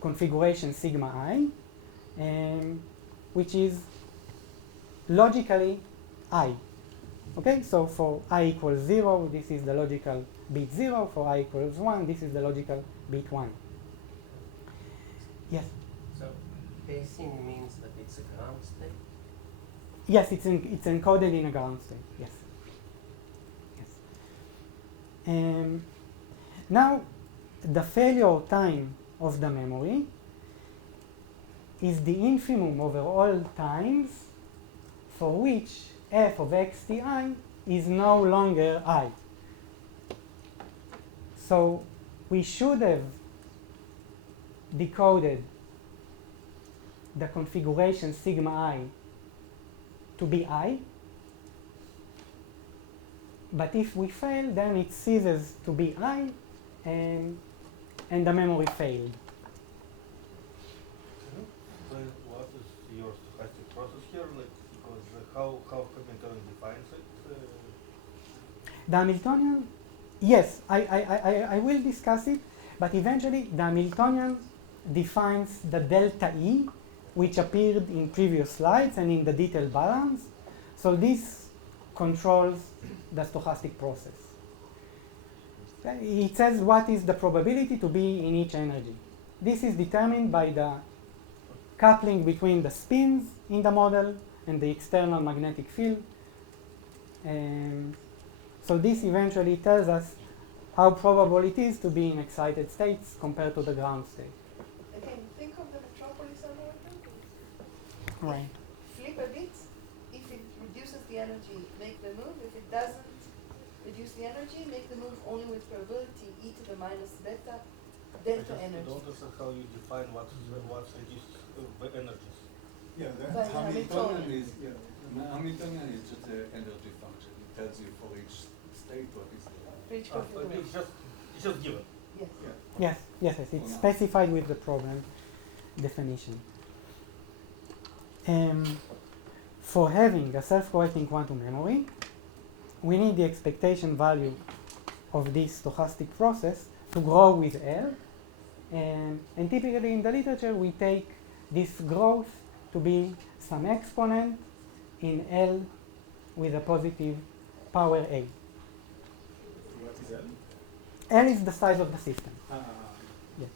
configuration sigma I, which is logically I. Okay, so for I equals 0, this is the logical bit 0. For I equals 1, this is the logical bit 1. Yes? So basin means that it's a ground state? Yes, it's encoded in a ground state. Yes. Yes. Now, the failure time of the memory is the infimum over all times for which f of xti is no longer I. So we should have decoded the configuration sigma I to be I, but if we fail, then it ceases to be I, and the memory failed. So what is your stochastic process here? Like, because how Hamiltonian defines it? The Hamiltonian, yes, I will discuss it, but eventually the Hamiltonian defines the delta E, which appeared in previous slides and in the detailed balance. So this controls the stochastic process. It says what is the probability to be in each energy. This is determined by the coupling between the spins in the model and the external magnetic field. So this eventually tells us how probable it is to be in excited states compared to the ground state. Again, think of the metropolis algorithm. Right. Flip a bit. If it reduces the energy, make the move. If it doesn't reduce the energy, make the move only with probability e to the minus beta delta energy. I don't understand how you define what's reduced energies. Yeah, the By Hamiltonian Hamiltonian. Hamiltonian is just an energy function. It tells you for each state what is the For each But configuration. it's just given. Yes. Yes, yes, yes. It's specified with the problem definition. For having a self-correcting quantum memory, we need the expectation value of this stochastic process to grow with L. And typically in the literature, we take this growth to be some exponent in L with a positive power A. What is L? L is the size of the system. Yes.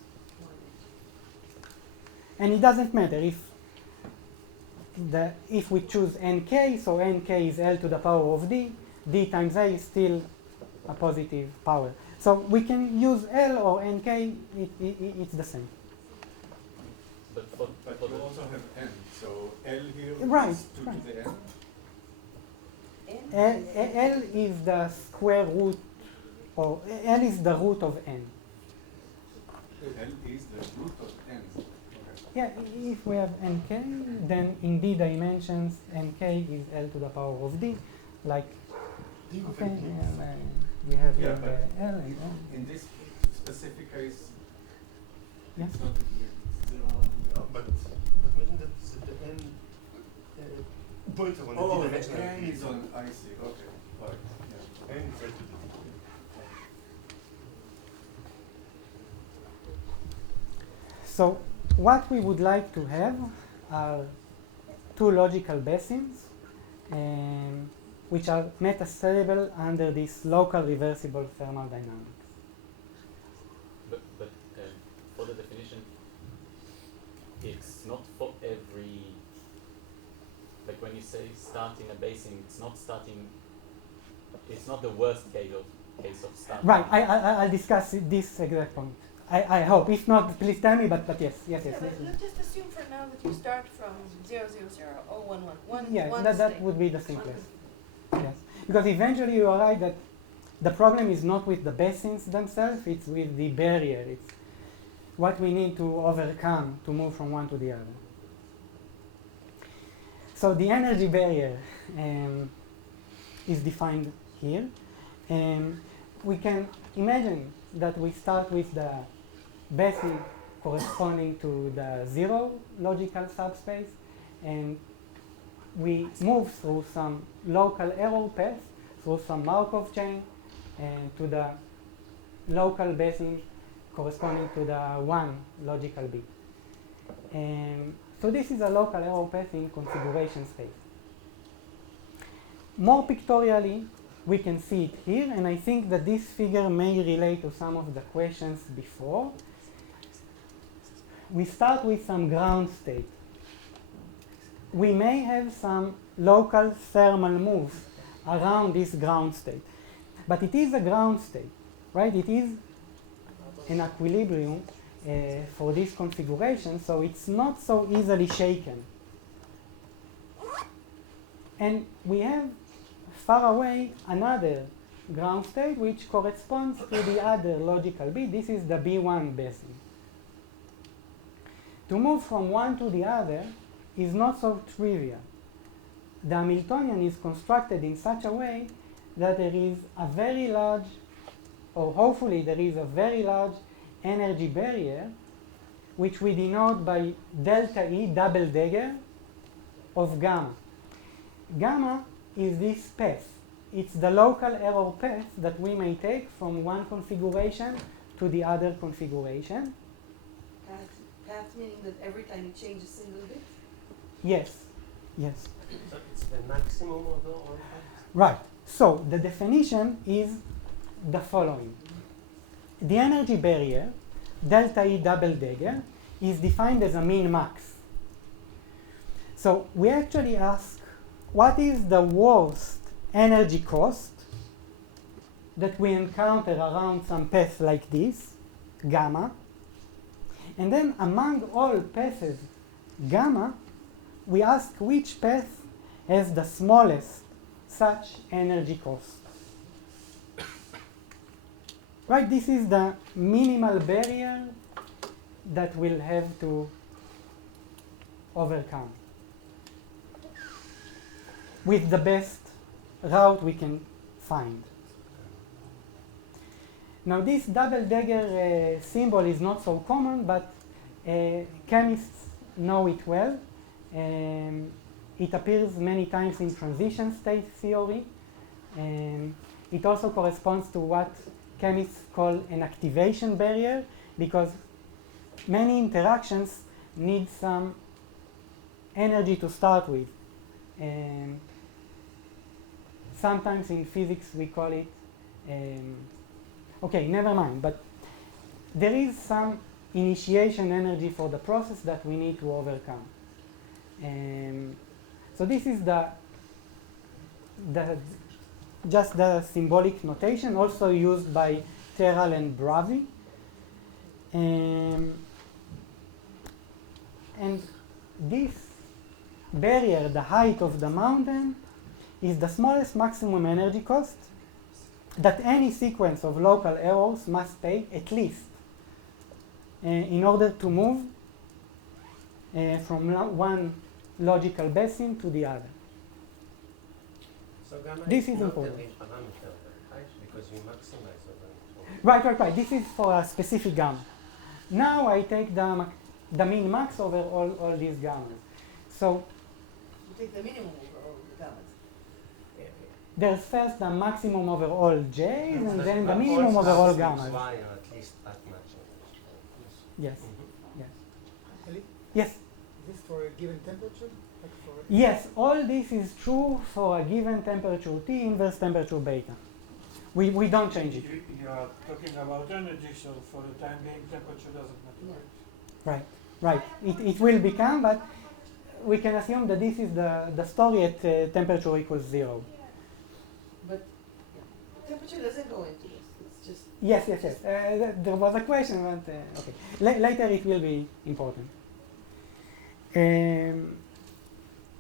And it doesn't matter if we choose nk, so nk is L to the power of d, d times a is still a positive power. So we can use L or nk, it's the same. But But you also have n, so L here Right, is 2 right. to the n. L is the square root, or L is the root of n. L is the root of n. Okay. Yeah, if we have nk, then in d dimensions, nk is L to the power of d, like, okay, we have Yeah, here but the L and L. in this specific case, Yes? it's not zero. But mention that the n pointer on the Oh, the dimensional n field. is on, I see, okay. All right, yeah. N is right to the So what we would like to have are two logical basins which are metastable under this local reversible thermodynamics. But for the definition, it's not for every, like when you say starting a basin, it's not the worst case of starting. Right, I'll discuss this exact point. I hope. If not, please tell me, but yes. Yeah, but let's just assume for now that you start from 0, 0, 0, or 1, 1. Yeah, one that state. would be the simplest. Yes, because eventually you are right that the problem is not with the basins themselves, it's with the barrier. It's what we need to overcome to move from one to the other. So the energy barrier is defined here. We can imagine that we start with the basin corresponding to the zero logical subspace, and we move through some local error path, through some Markov chain, and to the local basin corresponding to the one logical bit. So this is a local error path in configuration space. More pictorially, we can see it here, and I think that this figure may relate to some of the questions before. We start with some ground state. We may have some local thermal moves around this ground state, but it is a ground state, right? It is an equilibrium for this configuration, so it's not so easily shaken. And we have far away another ground state which corresponds to the other logical bit. This is the B1 basin. To move from one to the other is not so trivial. The Hamiltonian is constructed in such a way that there is a very large, or hopefully there is a very large energy barrier, which we denote by delta E double dagger of gamma. Gamma is this path. It's the local error path that we may take from one configuration to the other configuration. Path meaning that every time you change a single bit? Yes, yes. So it's the maximum of the order? Right. So the definition is the following. The energy barrier, delta E double dagger, is defined as a min-max. So we actually ask, what is the worst energy cost that we encounter around some path like this, gamma? And then among all paths gamma, we ask which path has the smallest such energy cost. Right, this is the minimal barrier that we'll have to overcome with the best route we can find. Now this double dagger symbol is not so common, but chemists know it well. It appears many times in transition state theory. It also corresponds to what chemists call an activation barrier, because many interactions need some energy to start with. Sometimes in physics we call it, okay, never mind, but there is some initiation energy for the process that we need to overcome. So this is just the symbolic notation, also used by Terral and Bravi. And this barrier, the height of the mountain, is the smallest maximum energy cost that any sequence of local errors must pay at least in order to move from one logical basin to the other. So gamma This is is not important. a real parameter, right? Because we maximize over it. Right. This is for a specific gamma. Now I take the min max over all these gammas. So You take the minimum over all the gammas. there's first the maximum over all j's, and But then the all minimum over all maximums gammas. Y are at least that much. Yes. Mhm. Yes. Eli, Yes. is this for a given temperature? Like for Yes. All this is true for a given temperature T inverse temperature beta. We don't change it. You are talking about energy, so for the time being, temperature doesn't matter, right? Right. It will become, but we can assume that this is the story at temperature equals 0. But temperature doesn't go into this. It's just Yes. There was a question, but okay. Later it will be important.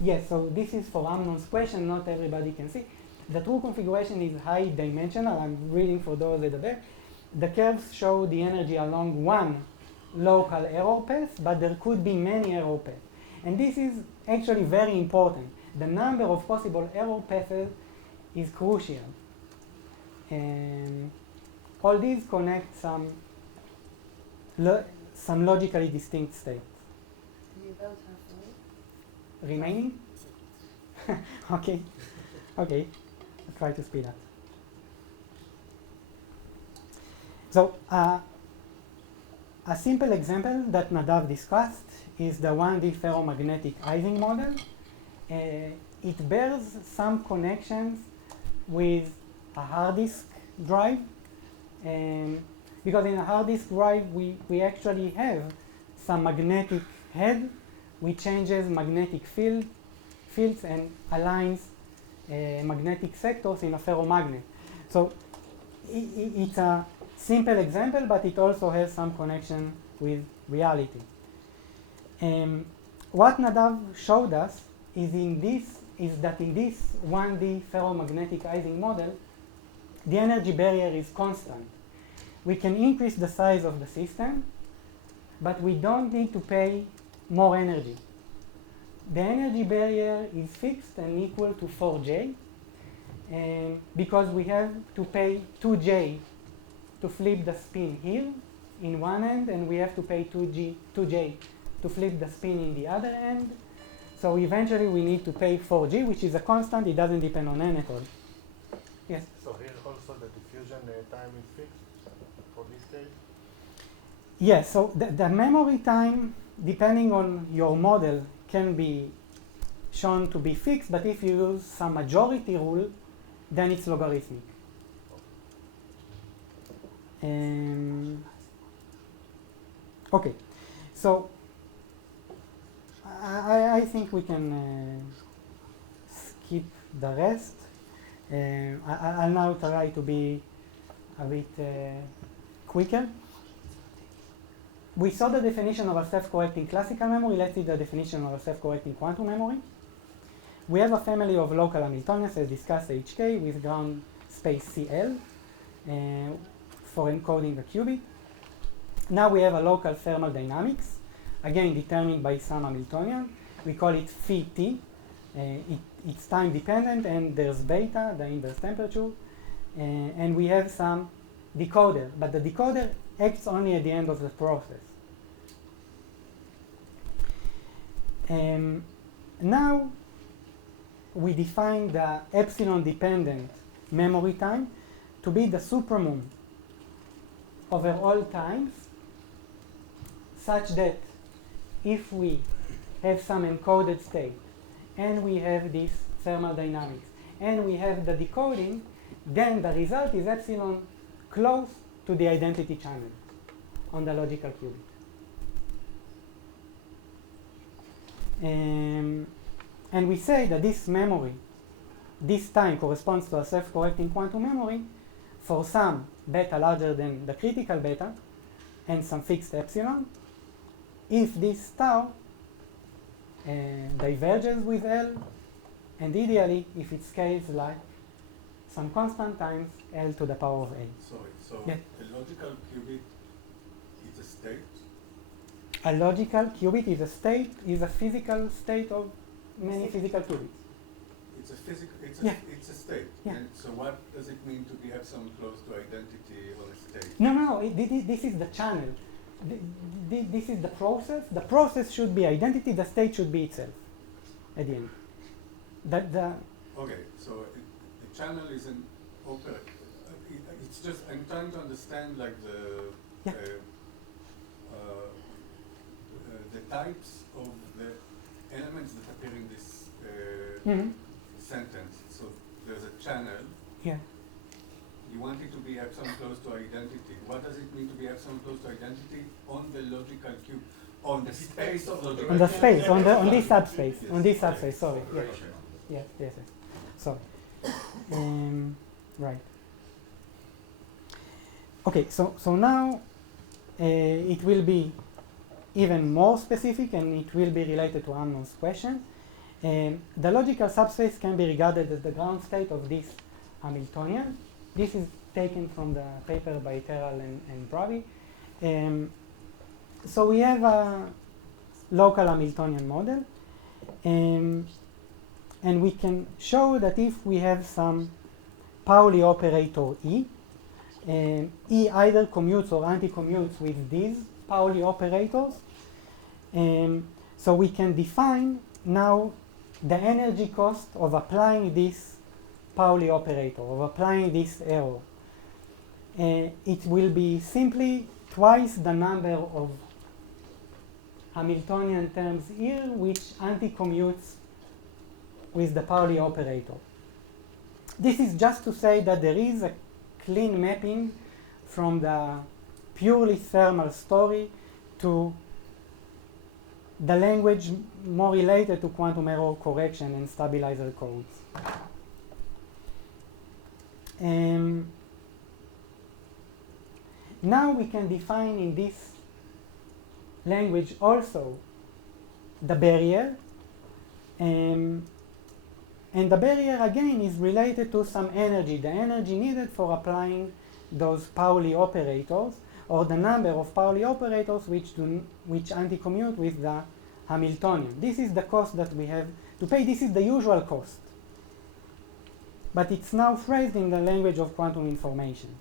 Yes, so this is for Amnon's question, not everybody can see. The true configuration is high dimensional. I'm reading for those at the back. The curves show the energy along one local error path, but there could be many error paths. And this is actually very important. The number of possible error paths is crucial. All these connect some logically distinct states. about halfway. Remaining? Okay. I'll try to speed up. So a simple example that Nadav discussed is the 1D ferromagnetic Ising model. It bears some connections with a hard disk drive, because in a hard disk drive we actually have some magnetic head which changes magnetic fields and aligns magnetic sectors in a ferromagnet. So it's a simple example, but it also has some connection with reality. What Nadav showed us is that in this 1D ferromagnetic Ising model, the energy barrier is constant. We can increase the size of the system, but we don't need to pay more energy. The energy barrier is fixed and equal to 4J, because we have to pay 2J to flip the spin here in one end, and we have to pay 2J to flip the spin in the other end. So eventually we need to pay 4G, which is a constant. It doesn't depend on n at all. Yes? So here also the diffusion time is fixed for this case? Yes, so the memory time, depending on your model, can be shown to be fixed, but if you use some majority rule, then it's logarithmic. Okay, so I think we can skip the rest. I'll now try to be a bit quicker. We saw the definition of a self-correcting classical memory. Let's see the definition of a self-correcting quantum memory. We have a family of local Hamiltonians, as discussed, HK, with ground space CL for encoding a qubit. Now we have a local thermal dynamics, again determined by some Hamiltonian. We call it phi t. It's time dependent, and there's beta, the inverse temperature, and we have some decoder, but the decoder acts only at the end of the process. Now we define the epsilon dependent memory time to be the supremum over all times, such that if we have some encoded state and we have this thermal dynamics and we have the decoding, then the result is epsilon close to the identity channel on the logical qubit. And we say that this memory, this time corresponds to a self-correcting quantum memory for some beta larger than the critical beta and some fixed epsilon, if this tau diverges with L, and ideally, if it scales like some constant times L to the power of A. Sorry, so Yeah. a logical qubit is a state? A logical qubit is a state, is a physical state of many physical qubits. It's a physical, Yeah. it's a state. Yeah. And so what does it mean to be have some close to identity on a state? No, this is the channel. This is the process. The process should be identity, the state should be itself at the end. Okay, so the channel is an it's just, I'm trying to understand like Yeah. The types of the elements that appear in this Mhm. sentence. So there's a channel. Yeah. You want it to be have some close to identity. What does it mean to be have some close to identity on the logical cube, on the space of logical On the cube? space, on this subspace, Yes. on this subspace, sorry. Yeah. Operation. Yes. Sorry. Right. Okay, so now it will be even more specific and it will be related to Amnon's question. The logical subspace can be regarded as the ground state of this Hamiltonian. This is taken from the paper by Terral and Bravi. So we have a local Hamiltonian model, and we can show that if we have some Pauli operator E, E either commutes or anti-commutes with these Pauli operators, so we can define now the energy cost of applying this Pauli operator, of applying this error. It will be simply twice the number of Hamiltonian terms here which anti-commutes with the Pauli operator. This is just to say that there is a clean mapping from the purely thermal story to the language more related to quantum error correction and stabilizer codes. Now we can define in this language also the barrier, and the barrier again is related to some energy, the energy needed for applying those Pauli operators, or the number of Pauli operators which anti-commute with the Hamiltonian. This is the cost that we have to pay. This is the usual cost, but it's now phrased in the language of quantum information.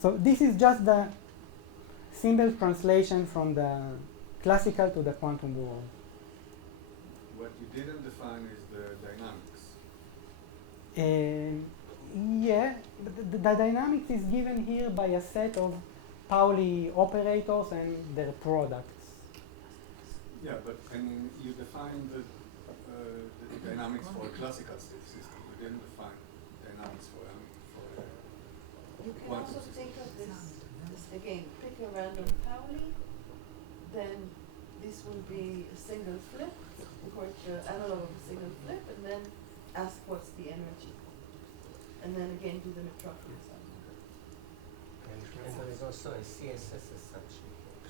So this is just the simple translation from the classical to the quantum world. What you didn't define is the dynamics. Yeah, the dynamics is given here by a set of Pauli operators and their products. Yeah, but I mean, you defined the dynamics for a classical state system. You didn't define dynamics for You can quantum also system. think of this again, pick a random Pauli, then this will be a single flip, record the analog of a single flip, and then ask what's the energy. And then again do the metropolis. And there is also a CSS assumption,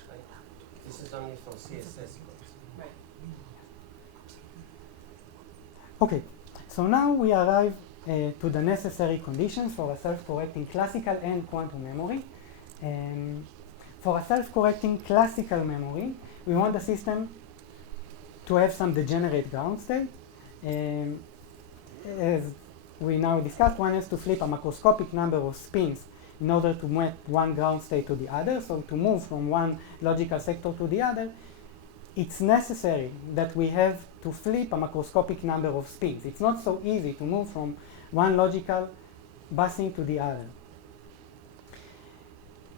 right? This is only for CSS codes. Right. Okay, so now we arrive to the necessary conditions for a self-correcting classical and quantum memory. For a self-correcting classical memory, we want the system to have some degenerate ground state. As we now discussed, one has to flip a macroscopic number of spins in order to map one ground state to the other. So to move from one logical sector to the other, it's necessary that we have to flip a macroscopic number of spins. It's not so easy to move from one logical busing to the other.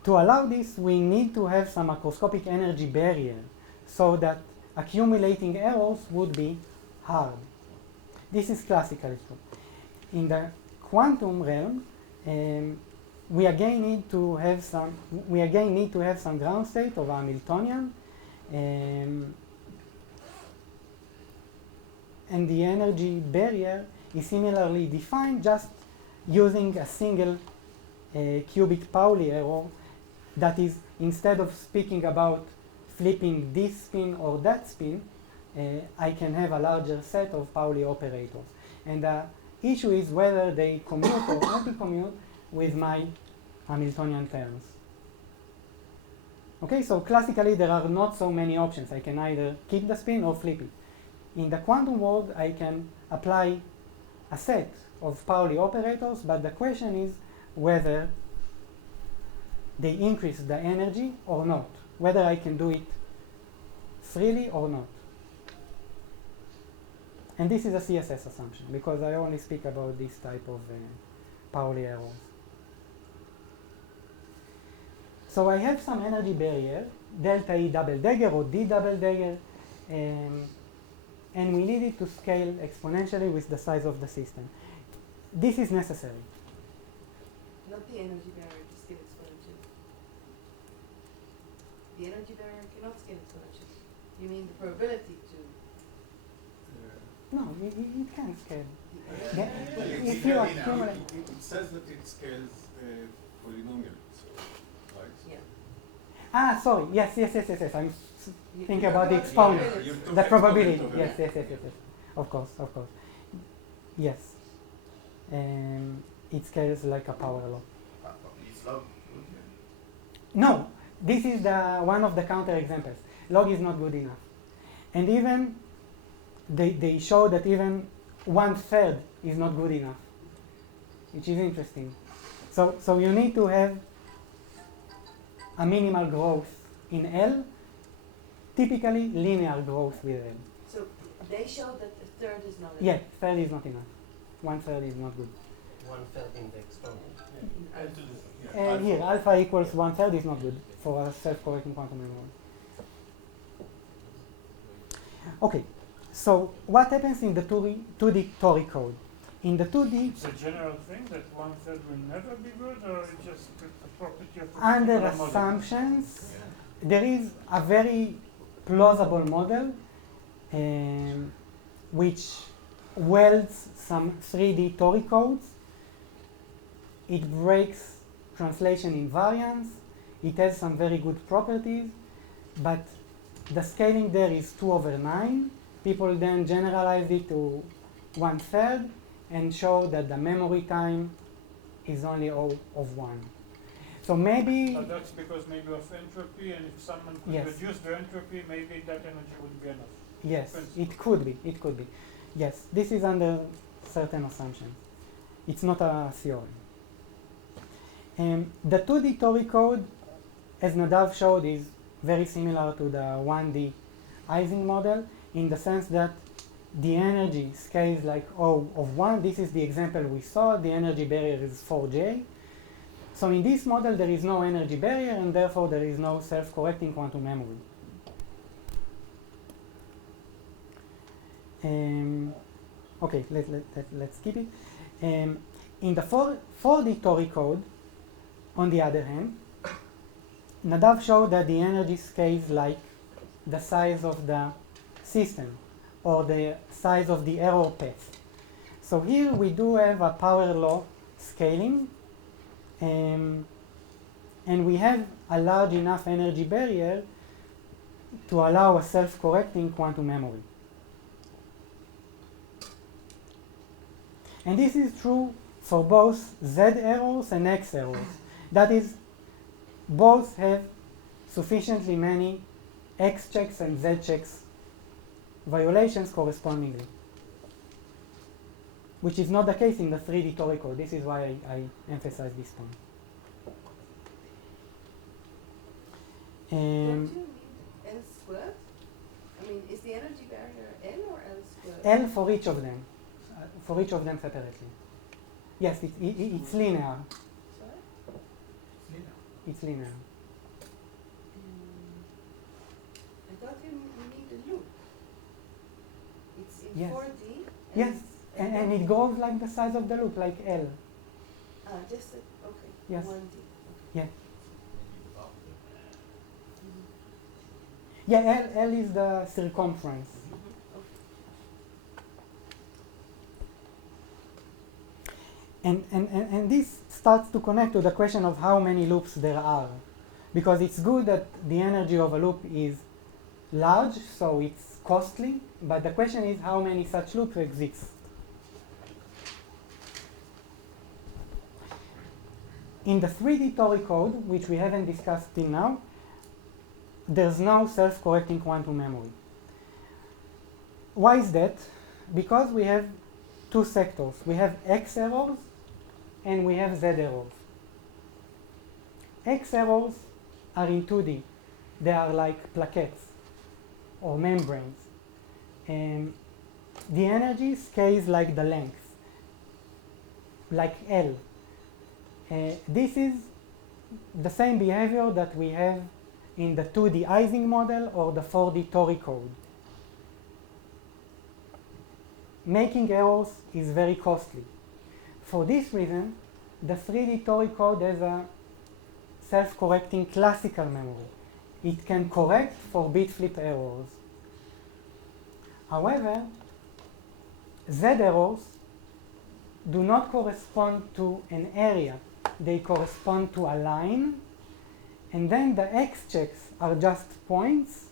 To allow this, we need to have some macroscopic energy barrier so that accumulating errors would be hard. This is classical. In the quantum realm, we again need to have some ground state of Hamiltonian, and the energy barrier is similarly defined just using a single cubic Pauli error That is, instead of speaking about flipping this spin or that spin, I can have a larger set of Pauli operators. And the issue is whether they commute or anti-commute with my Hamiltonian terms. Okay, so classically there are not so many options. I can either keep the spin or flip it. In the quantum world, I can apply a set of Pauli operators, but the question is whether they increase the energy or not, whether I can do it freely or not. And this is a CSS assumption, because I only speak about this type of Pauli errors. So I have some energy barrier, delta E double dagger or D double dagger, and we need it to scale exponentially with the size of the system. This is necessary. Not the energy barrier to scale exponentially. The energy barrier cannot scale exponentially. You mean the probability to? No, it can scale. Well, If you accumulate, it says that it scales polynomially, so, right? Yeah. Sorry, yes. I'm You- thinking you about the talk exponent, You took the probability. exponent of Yes, it. yes. Of course. Yes. It scales like a power law. It's log. No, this is one of the counter examples. Log is not good enough. And even they show that even 1/3 is not good enough, which is interesting. So you need to have a minimal growth in L, typically linear growth with L. So they show that a third is not Yeah, third is not enough. 1/3 is not good. 1/3 in the exponent. Here, alpha equals 1/3 is not good for a self-correcting quantum memory. Okay, so what happens in the 2D Tori code? In the 2D, It's a general thing that 1/3 will never be good, or it's just a property of the under particular model? assumptions, there is a very plausible model which welds some 3D Tori codes. It breaks translation invariance. It has some very good properties, but the scaling there is 2/9. People then generalized it to 1/3 and show that the memory time is only O of 1. So maybe, But that's because maybe of entropy, and if someone could Yes. reduce the entropy, maybe that energy would be enough. yes, Depends. it could be. Yes, this is under certain assumptions. It's not a theory. The 2D Tori code, as Nadav showed, is very similar to the 1D Ising model in the sense that the energy scales like O of 1. This is the example we saw. The energy barrier is 4J. So in this model, there is no energy barrier, and therefore there is no self-correcting quantum memory. Okay, let's keep it. In the 4D Tori code, on the other hand, Nadav showed that the energy scales like the size of the system or the size of the error path. So here we do have a power law scaling, and we have a large enough energy barrier to allow a self-correcting quantum memory. And this is true for both Z errors and X errors. That is, both have sufficiently many X checks and Z checks violations correspondingly, which is not the case in the 3D Tori code. This is why I emphasize this point. Don't you need L squared? I mean, is the energy barrier L or L squared? L for each of them separately. Yes, it's linear. Sorry? It's linear. I thought you need a loop. It's in Yes. 4D. Yes, and it goes like the size of the loop, like L. Just okay. Yes. 1D. Yeah. Yeah, L is the circumference. And this starts to connect to the question of how many loops there are. because it's good that the energy of a loop is large, so it's costly, but the question is how many such loops exist. In the 3D Dorit code, which we haven't discussed till now, there's no self-correcting quantum memory. Why is that? Because we have two sectors. We have X errors and we have Z errors. X errors are in 2D. They are like plaquettes or membranes. And the energy scales like the length, like L. This is the same behavior that we have in the 2D Ising model or the 4D Dorit code. Making errors is very costly. For this reason, the 3D Dorit code has a self-correcting classical memory. It can correct for bit flip errors. However, Z errors do not correspond to an area. They correspond to a line, and then the X checks are just points,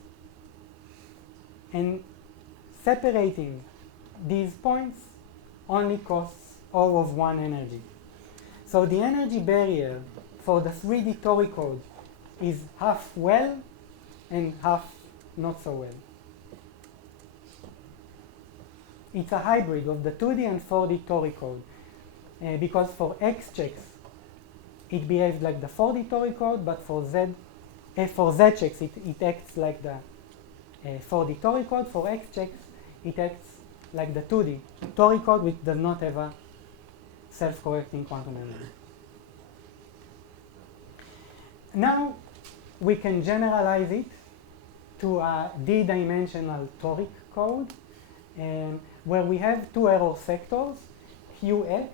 and separating these points only costs O of 1 energy. So the energy barrier for the 3D Dorit code is half well and half not so well. It's a hybrid of the 2D and 4D Dorit code, because for X checks it behaves like the 4D Dorit code, but for Z checks it acts like the 4D Dorit code. For X checks it acts like the 2D Dorit code, which does not have a self-correcting quantum memory. Now we can generalize it to a d-dimensional Dorit code, where we have two error sectors, Qx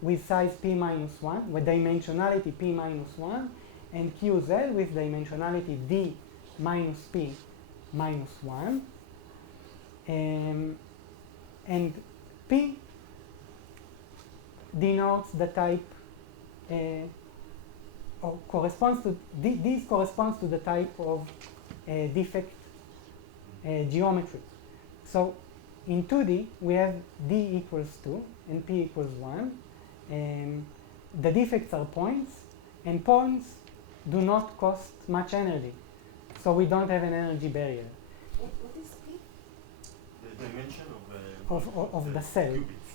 with size p minus 1, with dimensionality p minus 1, and Qz with dimensionality d minus p minus 1. And p denotes the type, or corresponds to, this corresponds to the type of defect geometry. So in 2D, we have d equals 2 and p equals 1. The defects are points, and points do not cost much energy. So we don't have an energy barrier. What is P? The dimension Of the cell. Qubits.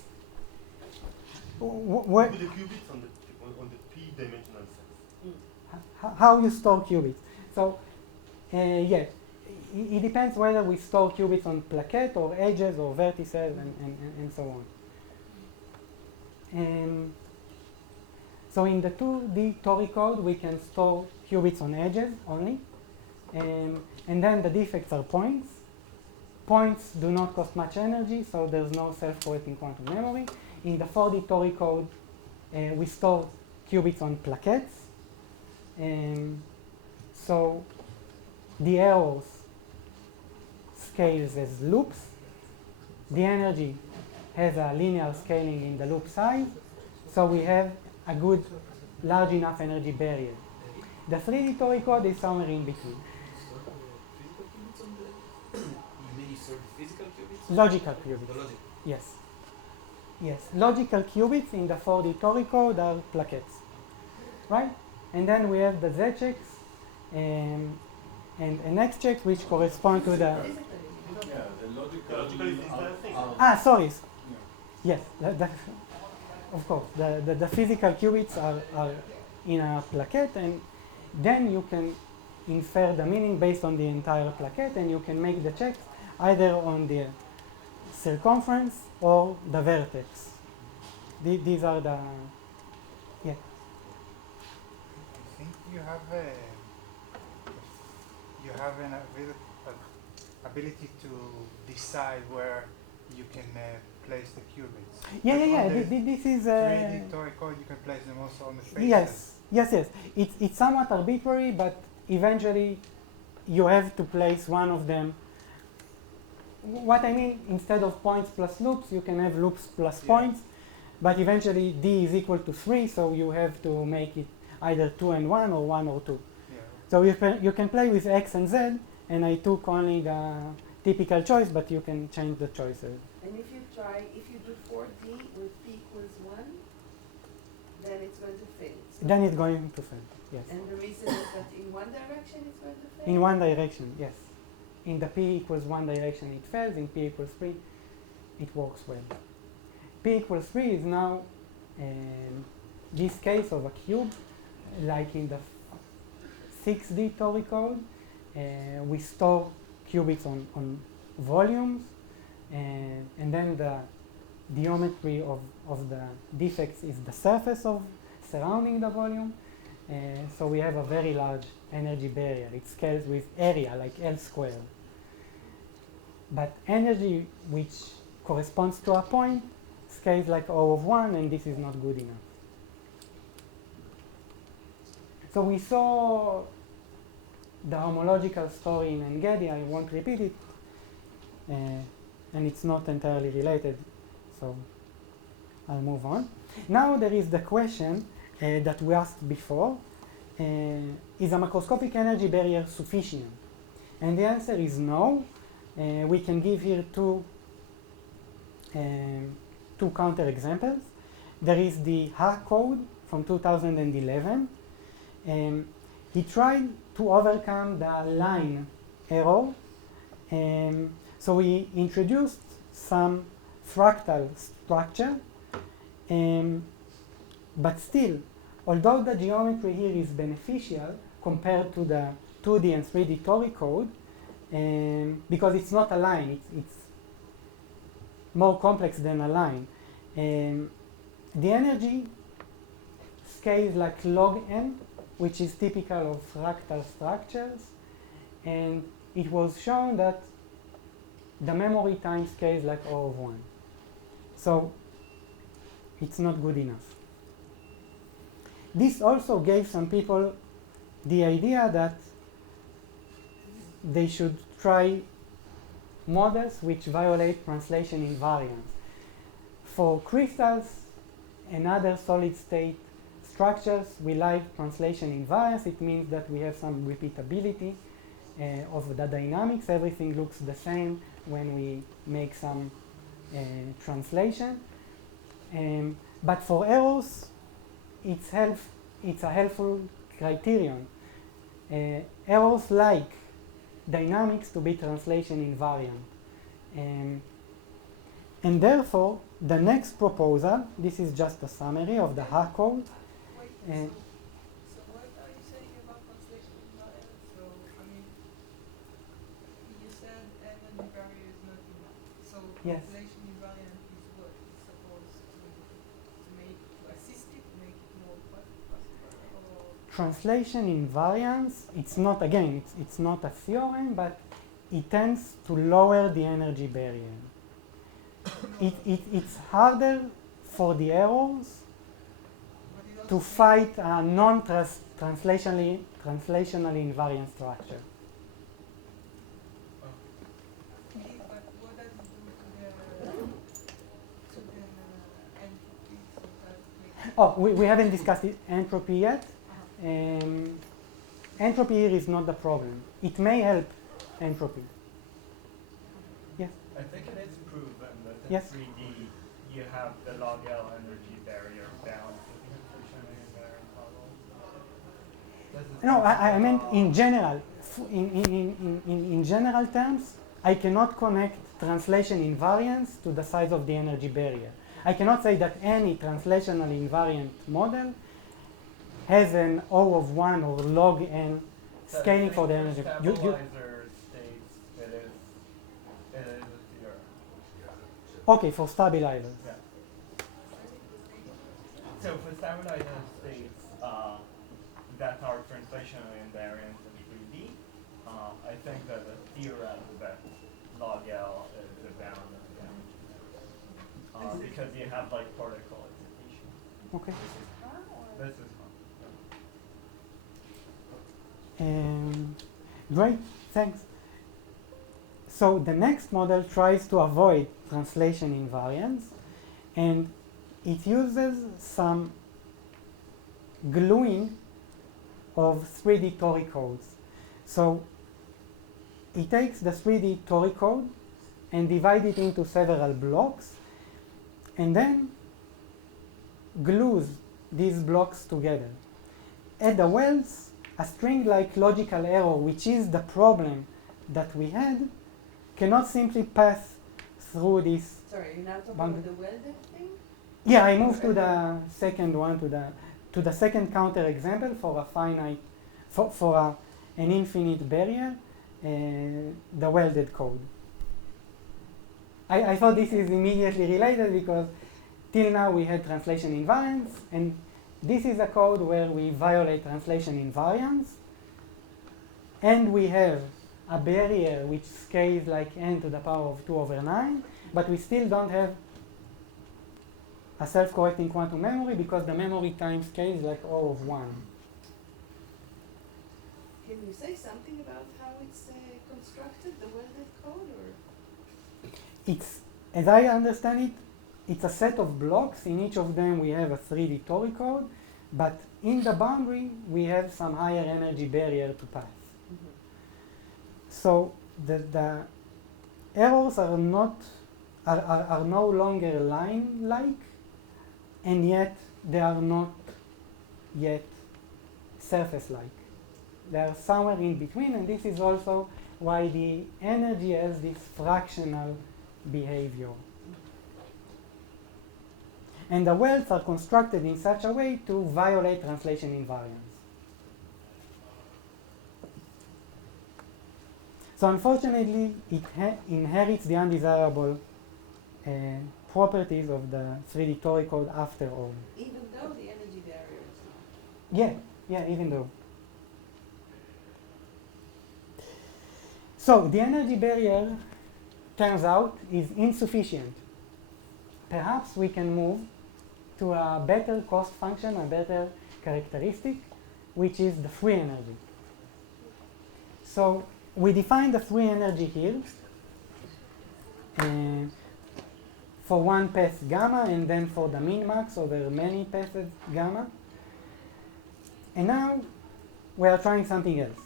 Where, Put the qubits on the p-dimensional cells. how you store qubits? So, yeah, it depends whether we store qubits on plaquette or edges or vertices and so on. So in the 2D Dorit code, we can store qubits on edges only, and then the defects are points. Points do not cost much energy, so there's no self-correcting quantum memory. In the 4D Dorit code, we store qubits on plaquettes, so the errors scales as loops. The energy has a linear scaling in the loop size, so we have a good large enough energy barrier. The 3D Dorit code is somewhere in between. Physical qubits? Logical qubits. The logic. Yes. Yes. Logical qubits in the 4D Dorit code are plaquettes. Right? And then we have the Z checks and an X check which correspond to the. Yeah, the logical is the entire thing. Sorry. Yeah. Yes. Of course. The physical qubits are in a plaquette, and then you can infer the meaning based on the entire plaquette, and you can make the checks either on the circumference or the vertex. These are the, yeah. I think you have an ability to decide where you can place the qubits. Yeah. On the This is 3D Dorit code, you can place them also on the faces. Yes. It's somewhat arbitrary, but eventually you have to place one of them. What I mean, instead of points plus loops, you can have loops plus points, but eventually d is equal to 3, so you have to make it either 2 and 1 or 1 or 2. Yeah, So you can play with x and z, and I took only the typical choice, but you can change the choices. And if you do 4D with p equals 1, then it's going to fail. Then it's going to fail, yes. And the reason is that in one direction it's going to fail? In one direction, yes. In the p equals 1 direction it fails, in p equals 3 it works well. P equals 3 is now this case of a cube, like in the 6D Tori code. We store qubits on volumes, and then the geometry of the defects is the surface of surrounding the volume. So we have a very large energy barrier. It scales with area, like L squared. But energy which corresponds to a point scales like O of 1, and this is not good enough. So we saw the homological story in Engedi. I won't repeat it, and it's not entirely related, so I'll move on. Now there is the question that we asked before, is a macroscopic energy barrier sufficient? And the answer is no. We can give here two counterexamples. There is the Ha code from 2011. He tried to overcome the line error. So he introduced some fractal structure, but still, although the geometry here is beneficial compared to the 2D and 3D Tori code, because it's not a line, it's more complex than a line. The energy scales like log n, which is typical of fractal structures, and it was shown that the memory time scales like O of 1. So it's not good enough. This also gave some people the idea that they should try models which violate translation invariance. For crystals and other solid state structures, we like translation invariance. It means that we have some repeatability of the dynamics. Everything looks the same when we make some translation. But for errors, it's a helpful criterion. Errors like dynamics to be translation invariant. And therefore, the next proposal, this is just a summary of the Ha code. So what are you saying about translation invariance? So, I mean, you said energy barrier is not enough. So Yes. translation invariant is what it's supposed to assist it, make it more possible, or Translation invariance, it's not, again, it's not a theorem, but it tends to lower the energy barrier. It's harder for the errors to fight a non-translationally invariant structure. okay, but what does it do to the entropy? So does it make Oh, we haven't discussed entropy yet. Entropy here is not the problem. It may help entropy. Yes? I think it is proven that in Yes. 3D you have the log L energy barrier bound to the inflationary invariant model. No, I meant in general. In general terms, I cannot connect translation invariance to the size of the energy barrier. I cannot say that any translational invariant model has an O of 1 or log n scaling for the energy. Stabilizer states it is a theorem. Okay, for stabilizers. Yeah. So for stabilizer states that are translationally invariant in 3D, I think that the theorem that log L is the bound of the energy because you have like particle excitation. Okay. This is Great, thanks. So the next model tries to avoid translation invariance, and it uses some gluing of 3D Tori codes. So it takes the 3D Tori code and divides it into several blocks, and then glues these blocks together. At the welds, a string-like logical error, which is the problem that we had, cannot simply pass through this. Sorry, you're now talking boundary. about the welded thing? Yeah, I moved to the second one, to the second counter example for a finite, an infinite barrier, the welded code. I thought this is immediately related because till now we had translation invariance, and this is a code where we violate translation invariance, and we have a barrier which scales like n to the power of 2/9, but we still don't have a self-correcting quantum memory because the memory time scale is like O of 1. Can you say something about how it's constructed, the welded code, or? It's, as I understand it, it's a set of blocks. In each of them we have a 3D Tori code, but in the boundary we have some higher energy barrier to pass. Mm-hmm. So the errors are no longer line-like, and yet they are not yet surface-like. They are somewhere in between, and this is also why the energy has this fractional behavior. And the welds are constructed in such a way to violate translation invariance. So unfortunately, it inherits the undesirable properties of the 3D Tori code after all. Even though the energy barrier is not? Yeah, even though. So the energy barrier, turns out, is insufficient. Perhaps we can move to a better cost function, a better characteristic, which is the free energy. So we define the free energy here for one path gamma, and then for the min-max over many paths gamma. And now we are trying something else.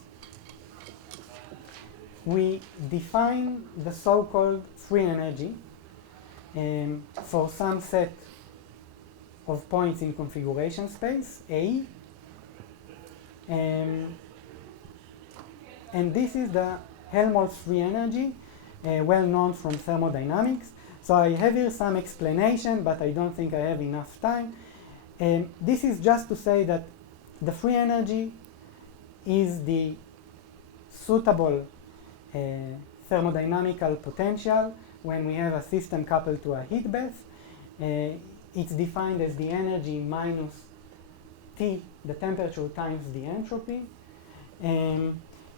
We define the so-called free energy for some set of points in configuration space, A. And this is the Helmholtz free energy, well known from thermodynamics. So I have here some explanation, but I don't think I have enough time. This is just to say that the free energy is the suitable thermodynamical potential when we have a system coupled to a heat bath. It's defined as the energy minus T, the temperature, times the entropy.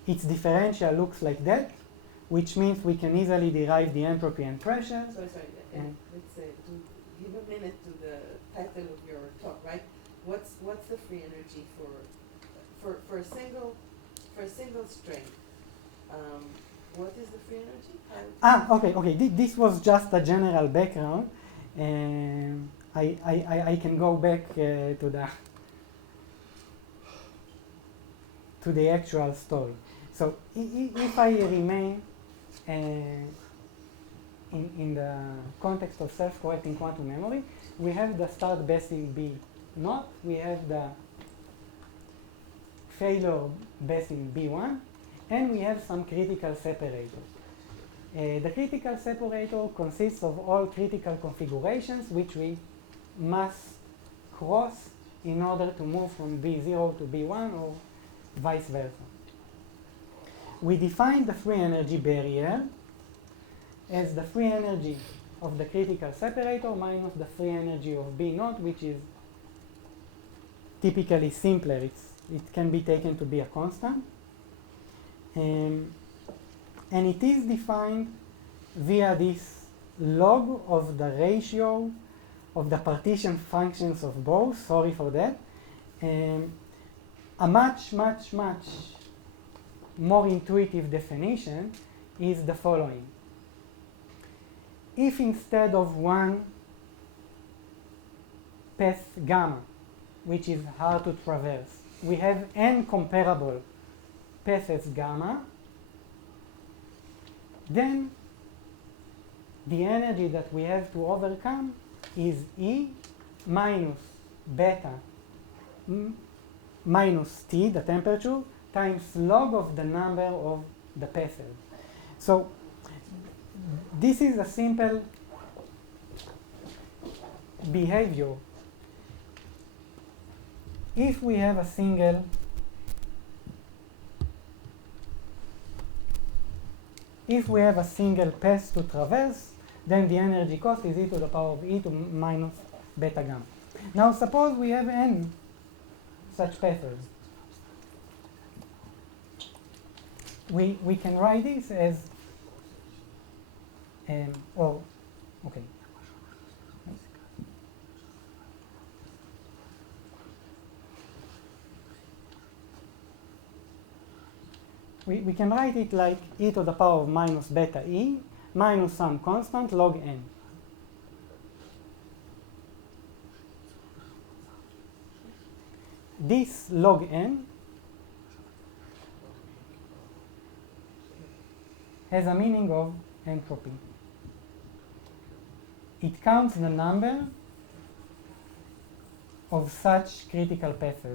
Its differential looks like that, which means we can easily derive the entropy and pressure. Sorry, let's to give a minute to the title of your talk, right? What's the free energy for a single string? What is the free energy? Okay. This was just a general background. I can go back to the actual story. So if I remain in the context of self-correcting quantum memory, we have the start base in B naught, we have the failure base in B1, and we have some critical separators. The critical separator consists of all critical configurations which we must cross in order to move from B0 to B1 or vice versa. We define the free energy barrier as the free energy of the critical separator minus the free energy of B naught, which is typically simpler. It can be taken to be a constant. And it is defined via this log of the ratio of the partition functions of both. Sorry for that. A much more intuitive definition is the following. If instead of one path gamma, which is hard to traverse, we have n comparable paths gamma, then the energy that we have to overcome is E minus beta minus T, the temperature, times log of the number of the paths. So this is a simple behavior. If we have a single path to traverse, then the energy cost is e to the power of e to minus beta gamma. Now suppose we have n such paths. We can write this as okay. We can write it like e to the power of minus beta e minus some constant log n. This log n has a meaning of entropy. It counts the number of such critical paths.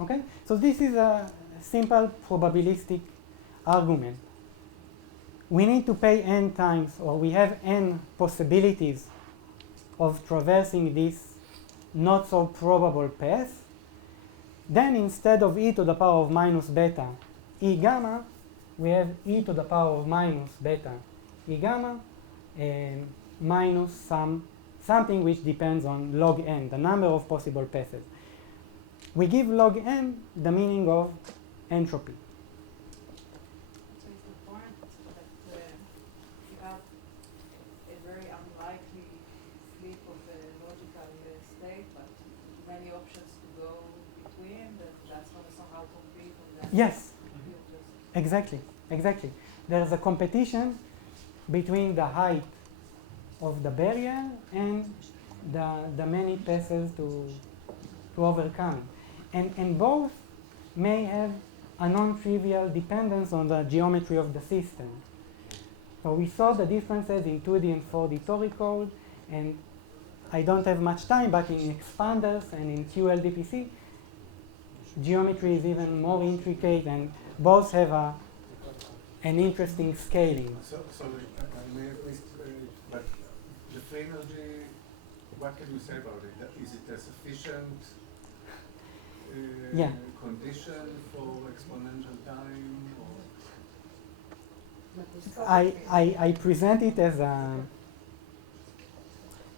Okay, so this is a simple probabilistic argument. We need to pay n times, or we have n possibilities of traversing this not so probable path. Then instead of e to the power of minus beta e gamma, we have e to the power of minus beta e gamma minus something which depends on log n, the number of possible paths. We give log n the meaning of entropy. So is the point that you have a very unlikely flip of a logical state, but many options to go between, that's going to somehow compete on that? Yes, exactly. There's a competition between the height of the barrier and the many paths to overcome. And both may have a non-trivial dependence on the geometry of the system. So we saw the differences in 2D and 4D Dorit code, and I don't have much time, but in expanders and in QLDPC, geometry is even more intricate, and both have an interesting scaling. So I may have missed, but the free energy, what can you say about it? Is it a sufficient condition for exponential time? Or? I present it as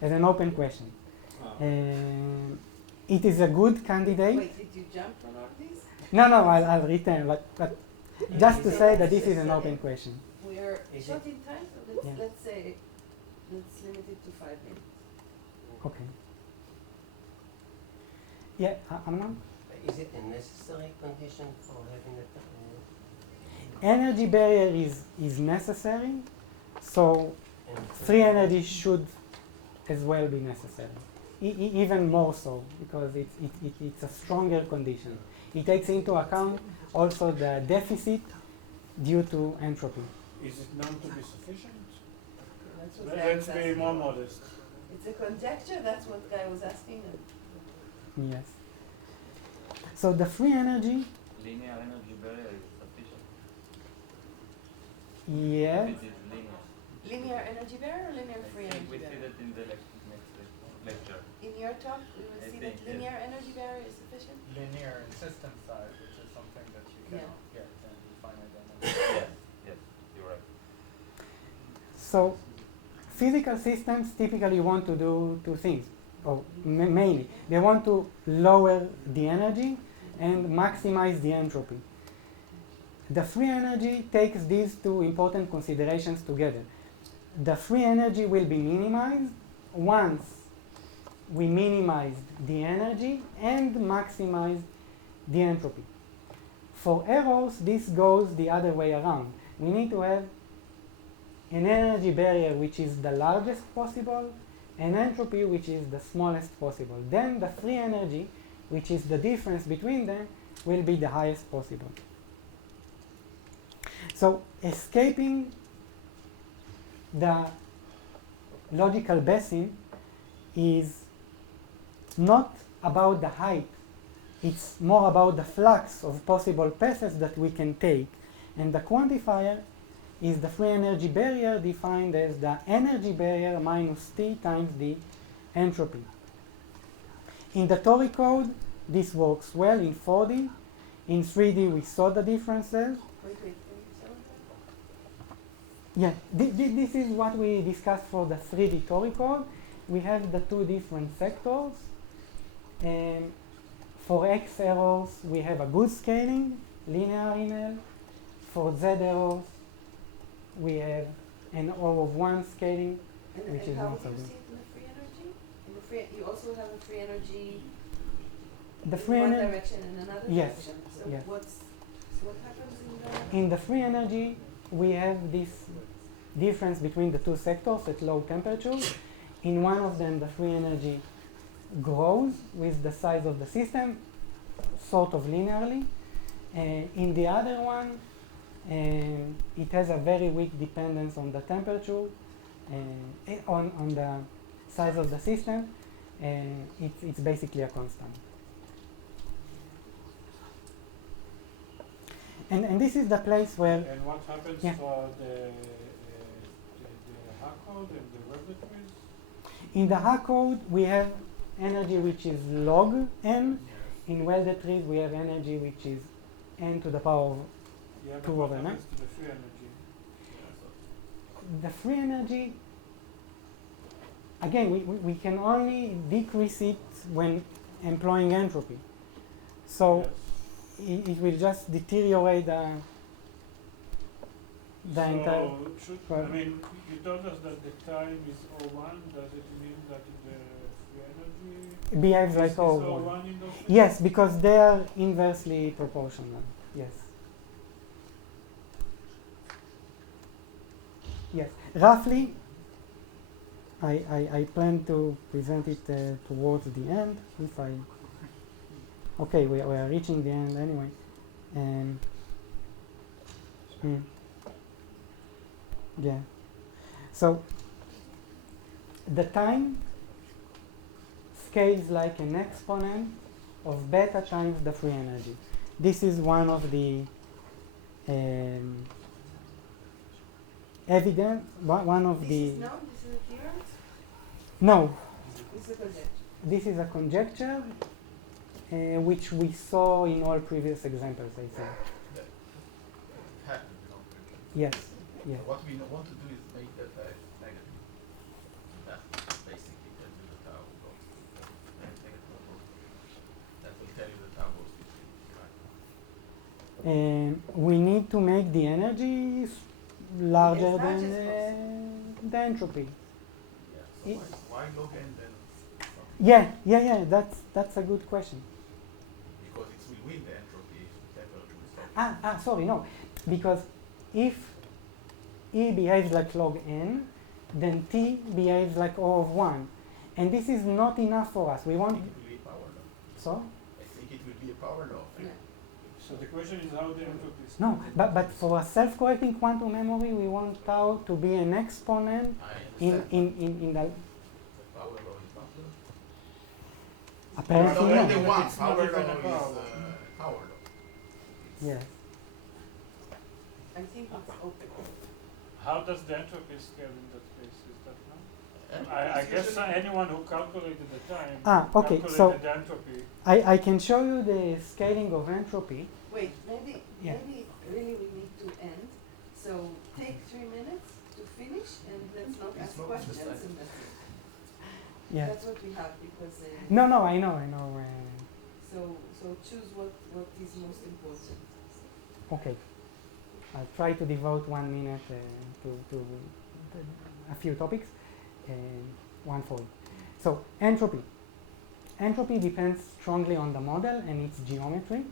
an open question. It is a good candidate. Wait, did you jump on all these? No, I'll return, but just to say that this is an open question. We are short in time, so Yeah. let's limit it to 5 minutes. Okay. Yeah, Amnon? Is it a necessary condition for having a Energy barrier is necessary, so free energy should as well be necessary. Even more so, because it's a stronger condition. It takes into account also the deficit due to entropy. Is it known to be sufficient? That's what Let's be more modest. It's a conjecture, that's what Guy was asking. Yes. So the free energy, Linear energy barrier is sufficient. yes. It is linear. Linear energy barrier or linear free energy We see barrier? that in the next lecture. In your talk, we will I see think, that linear energy barrier is sufficient? Linear and system size, which is something that you Yeah. cannot get in finite dimension. Yes, you're right. So physical systems typically want to do two things, or mainly. They want to lower the energy and maximize the entropy. The free energy takes these two important considerations together. The free energy will be minimized once we minimize the energy and maximize the entropy. For errors, this goes the other way around. We need to have an energy barrier which is the largest possible, and entropy which is the smallest possible. Then the free energy, which is the difference between them, will be the highest possible. So escaping the logical basin is not about the height. It's more about the flux of possible paths that we can take. And the quantifier is the free energy barrier, defined as the energy barrier minus T times the entropy. In the Tori code, this works well in 4D. In 3D, we saw the differences. Wait, can you show that? Yeah, this is what we discussed for the 3D Tori code. We have the two different sectors. And for X errors, we have a good scaling, linear in L. For Z errors, we have an O of 1 scaling, which is how not do so you good. see it in the free energy? In the free, you also have a free energy The in free one energy, direction and another yes, direction. So yes. what happens in the In the free energy, we have this difference between the two sectors at low temperatures. In one of them, the free energy grows with the size of the system, sort of linearly. In the other one, it has a very weak dependence on the temperature, on the size of the system. It's basically a constant. And this is the place where... And what happens Yeah. for the hack code and the regulatories? In the hack code, we have energy which is log n. In welded trees, we have energy which is n to the power of Yeah, but 2 what over n. happens to the free energy? The free energy, again, we can only decrease it when employing entropy. So it will just deteriorate the entire... So, I mean, you told us that the time is O1. Does it mean that the free energy behaves like is O1. O1 in those cases? Yes, because they are inversely proportional. Yes. Yes. Roughly, I plan to present it towards the end. If I... Okay, we are reaching the end anyway. Yeah. So, the time scales like an exponent of beta times the free energy. This is one of the evidence, one of this the... is known? This is a theorem? No, This is a conjecture. this is a conjecture which we saw in all previous examples, I think. Yes, yes. What we want to do is make that negative. That basically can do the tau goes. Negative goes. That will tell you the tau goes between, right? We need to make the energy larger As large than as the entropy. Yeah. So why log n then? Yeah. That's a good question. Because it will win the entropy if the temperature is low. Sorry, no, because if E behaves like log n, then T behaves like O of 1. And this is not enough for us. We I want... think it will be a power law. So? I think it will be a power law. Yeah. So the question is how the entropy is No, calculated. but for a self-correcting quantum memory, we want tau to be an exponent I in understand. the... The power law is not the... Apparently no, no. only one. It's not Power even a law power is law. power law. Yes. I think it's open. How does the entropy scale in that case? Is that known? And I it's guess usually- anyone who calculated the time Okay, calculated so the entropy. I can show you the scaling of entropy. Wait, maybe Yeah. really we need to end. So take 3 minutes to finish and let's not Please ask not questions. decide. And Yeah. that's what we have because No, I know. so choose what is most important. Okay. I'll try to devote 1 minute to a few topics, one for it. So, entropy. entropy depends strongly on the model and its geometry.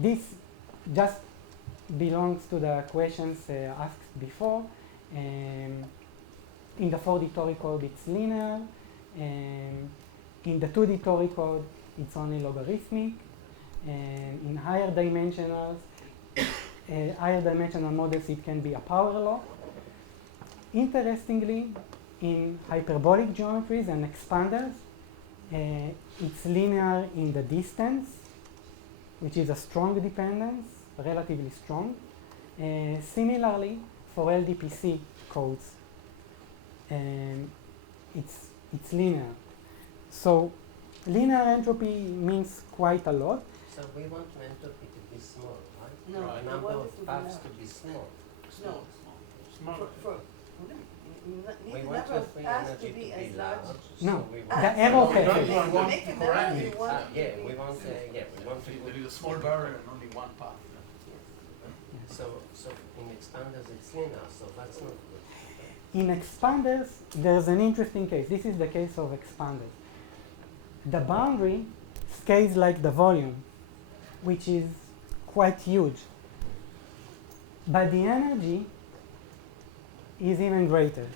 This just belongs to the questions asked before. In the 4D Tori code, it's linear. In the 2D Tori code, it's only logarithmic. In higher dimensional models, it can be a power law. Interestingly, in hyperbolic geometries and expanders, it's linear in the distance, which is a strong dependence, relatively strong. Similarly, for LDPC codes, it's linear. So linear entropy means quite a lot. So we want entropy to be small, right? No, The we number want of it to be paths large. to be small. No. Smaller. We Need the want number the of free paths energy to be as large. large. No, so we the want error we factor. don't want Make a correct memory, it. you want it to yeah, be- we want to There is a small barrier and only one path. so in expanders it's linear, so that's not good. In expanders, there's an interesting case. This is the case of expanders. The boundary scales like the volume, which is quite huge. But the energy is even greater,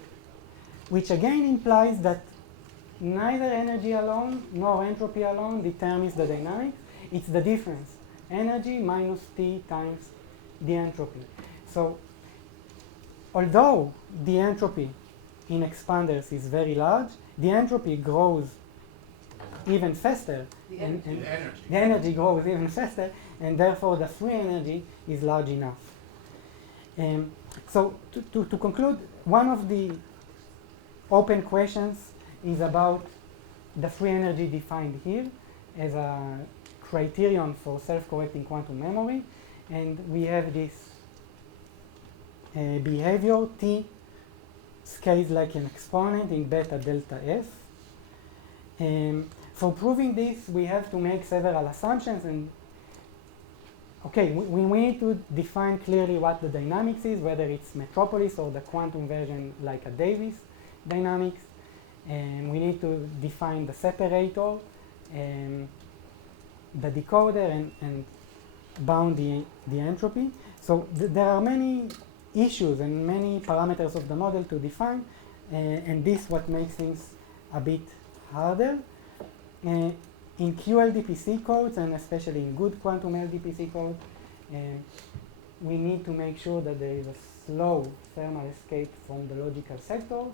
which again implies that neither energy alone nor entropy alone determines the dynamics. It's the difference, energy minus T times the entropy. So although the entropy in expanders is very large, the entropy grows even faster. The and- energy. and The energy. the energy grows even faster, and therefore the free energy is large enough. So to conclude, one of the open questions is about the free energy defined here as a criterion for self-correcting quantum memory, and we have this behavior T scales like an exponent in beta delta F. For proving this, we have to make several assumptions, and okay, we need to define clearly what the dynamics is, whether it's metropolis or the quantum version like a Davis dynamics, and we need to define the separator, the decoder, and bound the entropy. So there are many issues and many parameters of the model to define, and this what makes things a bit harder. In QLDPC codes, and especially in good quantum LDPC code, we need to make sure that there is a slow thermal escape from the logical sectors,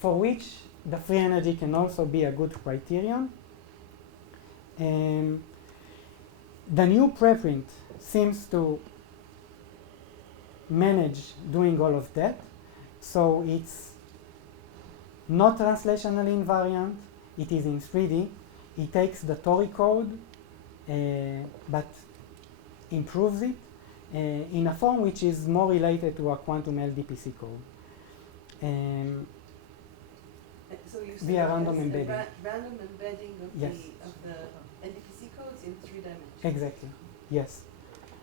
for which the free energy can also be a good criterion. The new preprint seems to manage doing all of that, so it's not translationally invariant. It is in 3D. It takes the Tori code, but improves it in a form which is more related to a quantum LDPC code. So you Via say random there's a embedding. random embedding of Yes. the NDPC codes in 3 dimensions. Exactly, yes.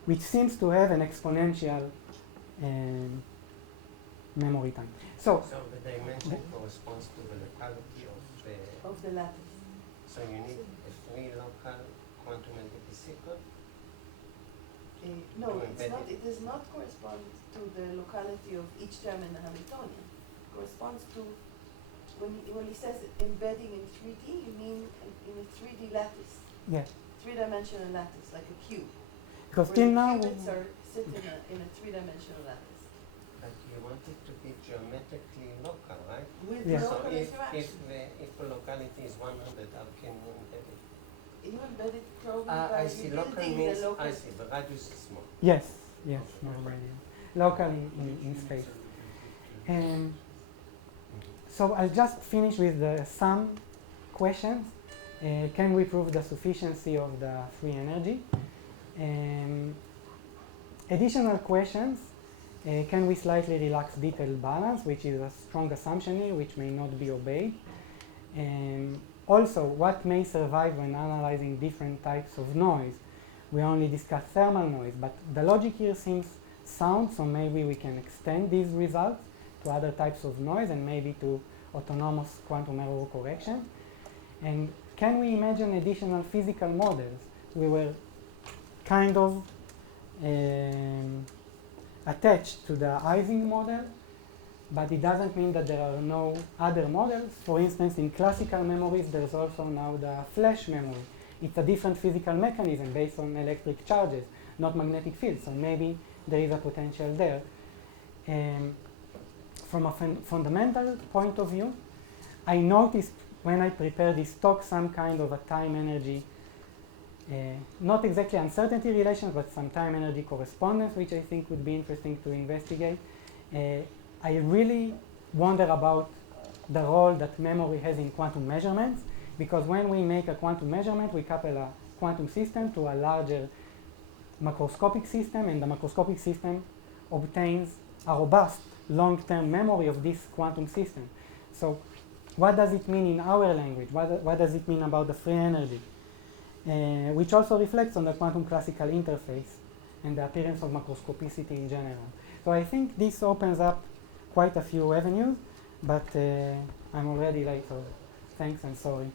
Which seems to have an exponential memory time. So, So the dimension corresponds to the locality Of the lattice. so you need a free local quantum LDPC code? No, To it's embed not, it. it does not correspond to the locality of each term in the Hamiltonian. It corresponds to, when he says embedding in 3D, you mean in a 3D lattice, yeah, 3-dimensional lattice, like a cube. because Where till the now, qubits sit in a 3-dimensional lattice. But you want it to be geometrically local, right? With Yeah. So local if interaction. the locality is 100, how can you embed it? You embed it probably by I see, local building means, the local. I see, the radius is small. yes, no radius. Local in space. So I'll just finish with some questions. Can we prove the sufficiency of the free energy? Additional questions. Can we slightly relax detailed balance, which is a strong assumption here, which may not be obeyed? Also, what may survive when analyzing different types of noise? We only discussed thermal noise, but the logic here seems sound, so maybe we can extend these results to other types of noise and maybe to autonomous quantum error correction. And can we imagine additional physical models? We were kind of attached to the Ising model, but it doesn't mean that there are no other models. For instance, in classical memories, there's also now the flash memory. It's a different physical mechanism based on electric charges, not magnetic fields, so maybe there is a potential there. From a fundamental point of view, I noticed when I prepared this talk some kind of a time-energy, not exactly uncertainty relation, but some time-energy correspondence, which I think would be interesting to investigate. I really wonder about the role that memory has in quantum measurements, because when we make a quantum measurement, we couple a quantum system to a larger macroscopic system, and the macroscopic system obtains a robust long-term memory of this quantum system. So what does it mean in our language? What does it mean about the free energy? Which also reflects on the quantum classical interface and the appearance of macroscopicity in general. So I think this opens up quite a few avenues, but I'm already late, so thanks and sorry.